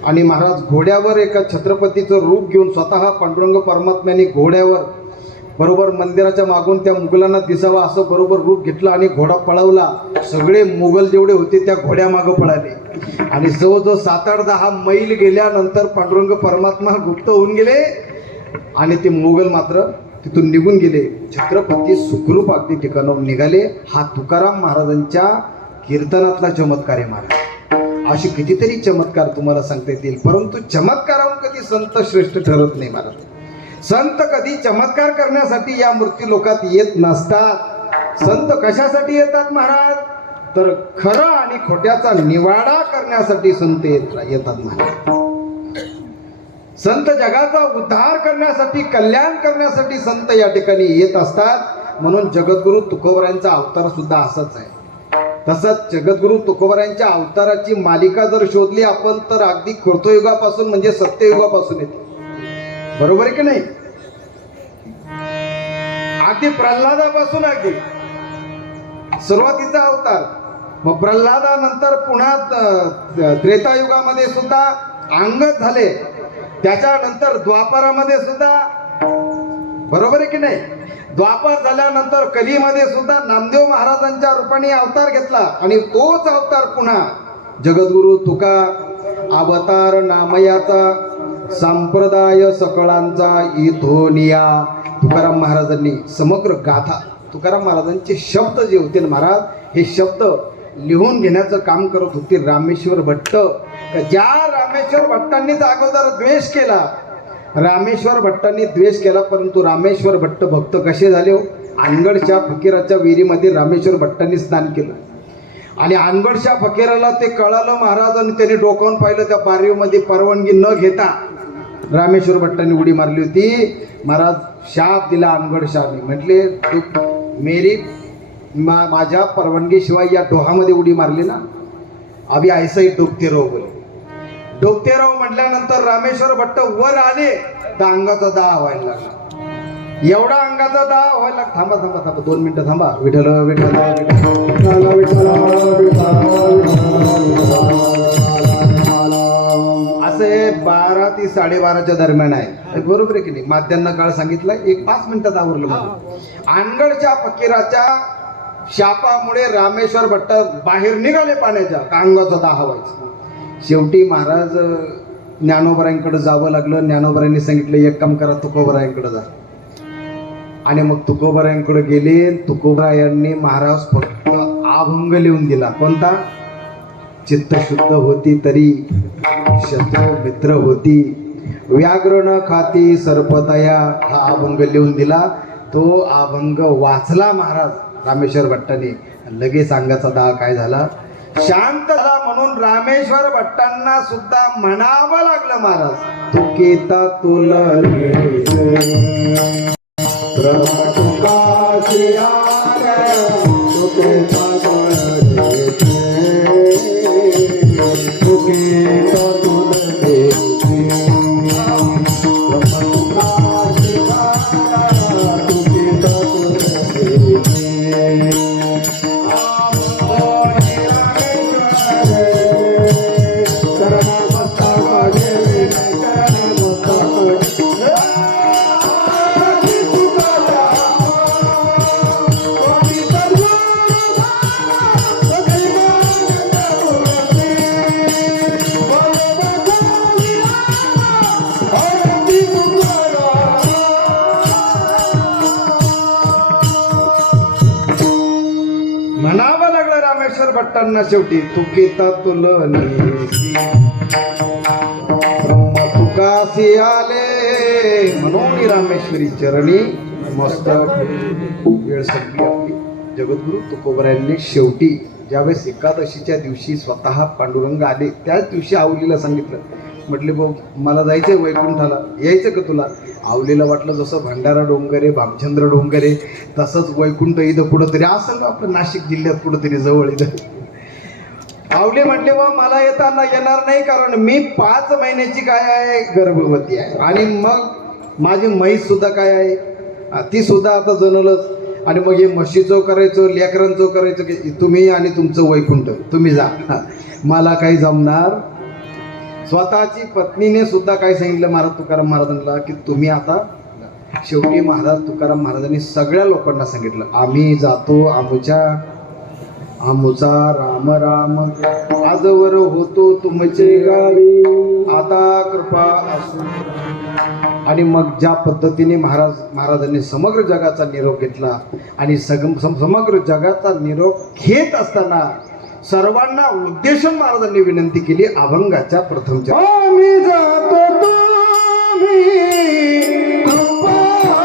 आणि महाराज घोड्यावर एका छत्रपतीचं रूप घेऊन स्वतः पांडुरंग परमात्म्याने घोड्यावर बरोबर मंदिराच्या मागून त्या मुघलांना दिसावा असं बरोबर रूप घेतलं आणि घोडा पळवला. सगळे मुघल जेवढे होते त्या घोड्यामागं पळाले आणि जवळजवळ 7-8-10 मैल गेल्यानंतर पांडुरंग परमात्मा गुप्त होऊन गेले आणि ते मुघल मात्र तिथून निघून गेले. छत्रपती सुखरूप अगदी ठिकाणावर निघाले. हा तुकाराम महाराजांच्या कीर्तनातला चमत्कार आहे महाराज. अशी कितीतरी चमत्कार तुम्हाला सांगता येतील, परंतु चमत्काराहून कधी संत श्रेष्ठ ठरत नाही महाराज. संत कधी चमत्कार करण्यासाठी या मृत्यू लोकात येत नसतात. संत कशासाठी येतात महाराज? तर खरं आणि खोट्याचा निवाडा करण्यासाठी संत येतात महाराज. संत जगाचा उद्धार करण्यासाठी, कल्याण करण्यासाठी संत या ठिकाणी येत असतात. म्हणून जगद्गुरु तुकोबारायांचा अवतार सुद्धा असाच आहे. तसंच जगद्गुरु तुकोबारायांच्या अवताराची मालिका जर शोधली आपण तर अगदी कृतयुगापासून म्हणजे सत्ययुगापासून येते. बरोबर आहे की नाही? अगदी प्रल्हादापासून अगदी सुरुवातीचा अवतार, मग प्रल्हादानंतर पुन्हा त्रेतायुगामध्ये सुद्धा अंगद झाले, त्याच्यानंतर द्वापारामध्ये सुद्धा, बरोबर आहे की नाही? द्वापार झाल्यानंतर कलीमध्ये सुद्धा नामदेव महाराजांच्या रूपाने अवतार घेतला आणि तोच अवतार पुन्हा जगद्गुरु तुका अवतार नामयाचा संप्रदाय सकळांचा इथोनिया. तुकाराम महाराजांनी समग्र गाथा, तुकाराम महाराजांचे शब्द जे होते ना महाराज, हे शब्द लिहून घेण्याचं काम करत होते रामेश्वर भट्ट. ज्या रामेश्वर भट्टांनीच अगोदर द्वेष केला, रामेश्वर भट्टांनी द्वेष केला, परंतु रामेश्वर भट्ट भक्त कसे झाले हो? अनगडच्या फकीराच्या विहिरीमध्ये रामेश्वर भट्टांनी स्नान केलं. आणि अनगडशा फकीराला ते कळालं महाराज आणि त्याने डोकावून पाहिलं त्या बारीमध्ये परवानगी न घेता रामेश्वर भट्टांनी उडी मारली होती. महाराज शाप दिला अनगडशाने, म्हटले तू मेरी माझ्या परवानगीशिवाय या डोहामध्ये उडी मारली ना, अभि ऐसाही डोबते राव बोले. डोबते राव म्हटल्यानंतर रामेश्वर भट्ट वर आले तर अंगाचा दाह व्हायला लागला. एवढा अंगाचा दाह व्हायला लागला. थांबा थांबा थांबा 2 मिनिटं थांबा. विठ्ठल विठ्ठल असे 12 ते 12:30च्या दरम्यान आहे, बरोबर आहे की नाही. माध्यांना काळ सांगितलं, 5 मिनिटात आवरलं मला. अनगडच्या फकीराच्या शापामुळे रामेश्वर भट्ट बाहेर निघाले पाण्याच्या, अंगाचा दाह व्हायचा. शेवटी महाराज ज्ञानोबरायांकडे जावं लागलं. ज्ञानोबरायांनी सांगितलं एक काम करा, तुकोबरायांकडे जा. आणि मग तुकोबरायांकडे गेले. तुकोबरायांनी महाराज फक्त अभंग लिहून दिला. कोणता? चित्त शुद्ध होती तरी शत्रू मित्र होती, व्याघ्र खाती सर्पतया, हा अभंग लिहून दिला. तो अभंग वाचला महाराज रामेश्वर भट्टाने. लगेच अंगाचा दाह काय झाला, शांत झाला. म्हणून रामेश्वर भट्टांना सुद्धा म्हणावं लागलं महाराज, तुकेता तुला म्हणावं लागलं रामेश्वर भट्टांना शेवटी, तुकेता तुलनेसी ब्रह्म तुकासी आले, म्हणून रामेश्वरी चरणी. मस्त वेळ संपली आपली. जगद्गुरु तुकोबरायांनी शेवटी ज्यावेळेस एकादशीच्या दिवशी स्वतः पांडुरंग आले, त्याच दिवशी आवलीला सांगितलं, म्हटले भाऊ मला जायचंय वैकुंठाला, यायचं का तुला? आवलीला वाटलं जसं भंडारा डोंगरे भामचंद्र डोंगरे तसंच वैकुंठ इथं कुठंतरी असं आपलं नाशिक जिल्ह्यात कुठंतरी जवळ इथं. आवले म्हटले बा मला येताना येणार नाही, कारण मी 5 महिन्याची काय आहे, गर्भवती आहे. आणि मग माझी म्हैस सुद्धा काय आहे, ती सुद्धा आता जन्मलंच. आणि मग हे म्हशीचं करायचं, लेकरांचं करायचं, की तुम्ही आणि तुमचं वैकुंठ तुम्ही जा, मला काही जमणार. स्वतःची पत्नीने सुद्धा काय सांगितलं महाराज तुकाराम महाराजांना, की तुम्ही आता. शेवटी महाराज तुकाराम महाराजांनी सगळ्या लोकांना सांगितलं, आम्ही जातो आमुचा राम राम, आजवर होतो तुमचे गावी, आता कृपा असू. आणि मग ज्या पद्धतीने महाराजांनी समग्र जगाचा निरोप घेतला. आणि समग्र जगाचा निरोप घेत असताना सर्वांना उद्देशून महाराजांनी विनंती केली अभंगाच्या प्रथमच्या, आम्ही जातो तुम्ही कृपा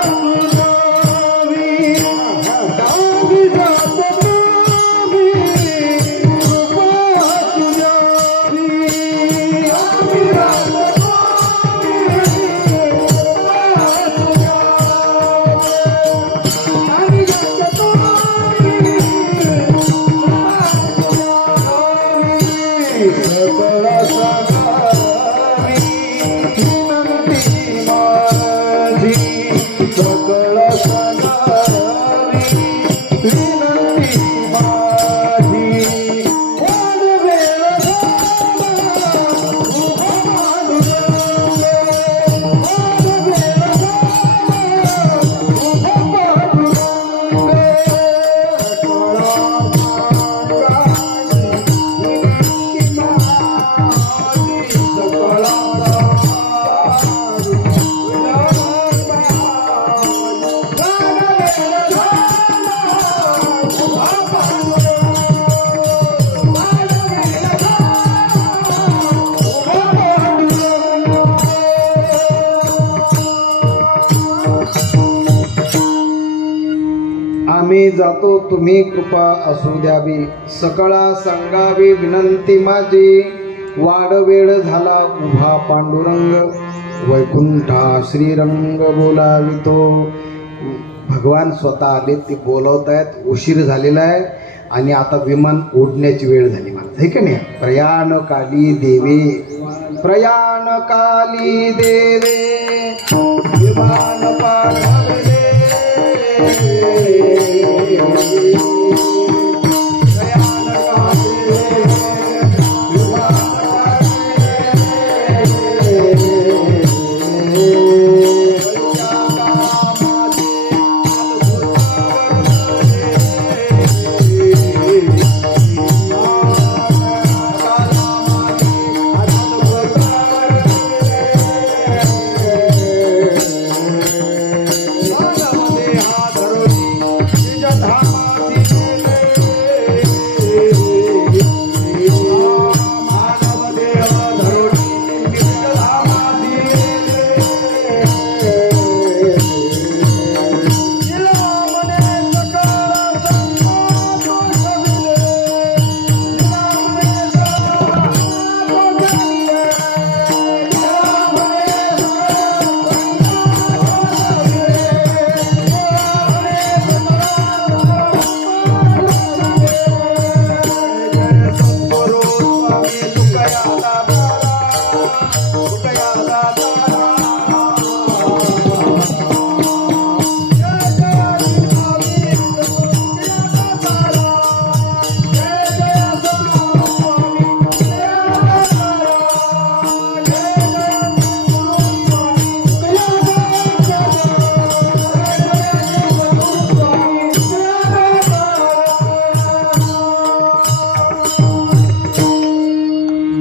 तुझावी, आम्ही जातो तुम्ही कृपा तुझावी, आम्ही जातो तुम्ही कृपा तुझावी, आम्ही जातो तुम्ही सकळ सदावी विनंती माझी, सकळ सदावी विनंती माझी, वाढ वेळ झाला उभा पांडुरंग, वाढ वेळ झाला उभा पांडुरंग, आम्ही मी जातो तुम्ही कृपा असू द्यावी, सकळा सांगावी विनंती माझी, वाड वेळ झाला उभा पांडुरंग, वैकुंठा श्रीरंग बोलावितो. भगवान स्वतः आले, ते बोलवत आहेत, उशीर झालेला आहे आणि आता विमान उडण्याची वेळ झाली मला, आहे का नाही. प्रयाण काली देवे, प्रयाण काली देवे, विमान पाठवले, प्रयाण काली देवे, विमान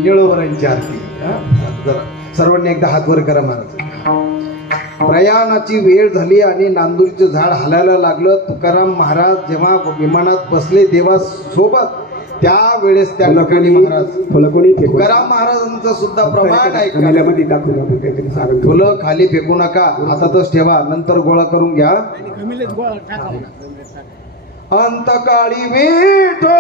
निळोबरांची आरती. जरा सर्वांनी एकदा हात वर करा महाराज. प्रयाणाची वेळ झाली आणि नांदुरीचं झाड हलायला लागलं. तुकाराम महाराज जेव्हा विमानात बसले देवासोबत, त्यावेळेस त्या ठिकाणी महाराज तुकाराम महाराजांचं सुद्धा प्रमाण आहे. फुलं खाली फेकू नका, हातातच ठेवा, नंतर गोळा करून घ्या. अंतकाळी विठो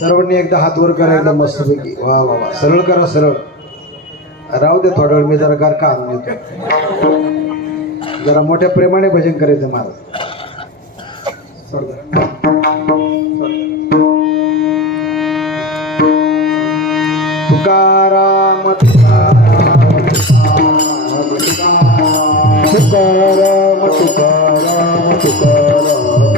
सर्वांनी एकदा हात वर करा, एकदम मस्तपैकी. वा वा वा, सरळ करा, सरळ राहू दे थोडा वेळ, मी जरा गारका आणून येतो. जरा मोठ्या प्रेमाने भजन करायचं महाराज. तुकाराम तुकाराम तुकाराम तुकाराम तुकाराम तुकाराम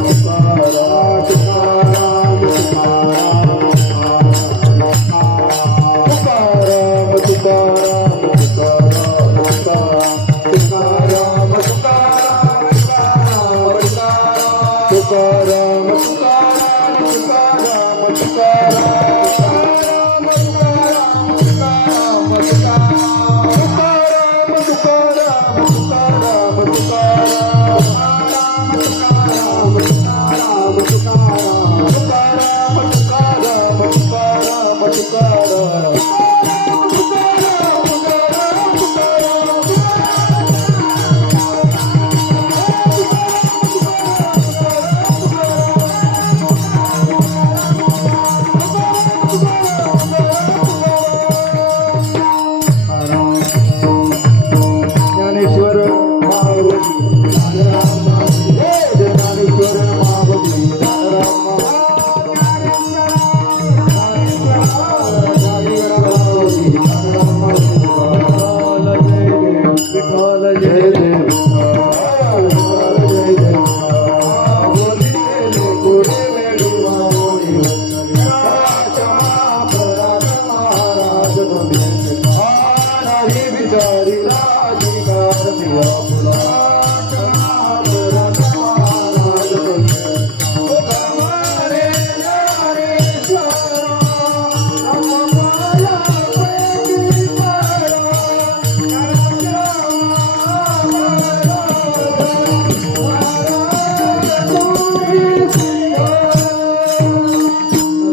हरिला अधिकार दिया फुला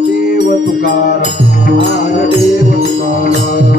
देव तुकाराम देव तुकाराम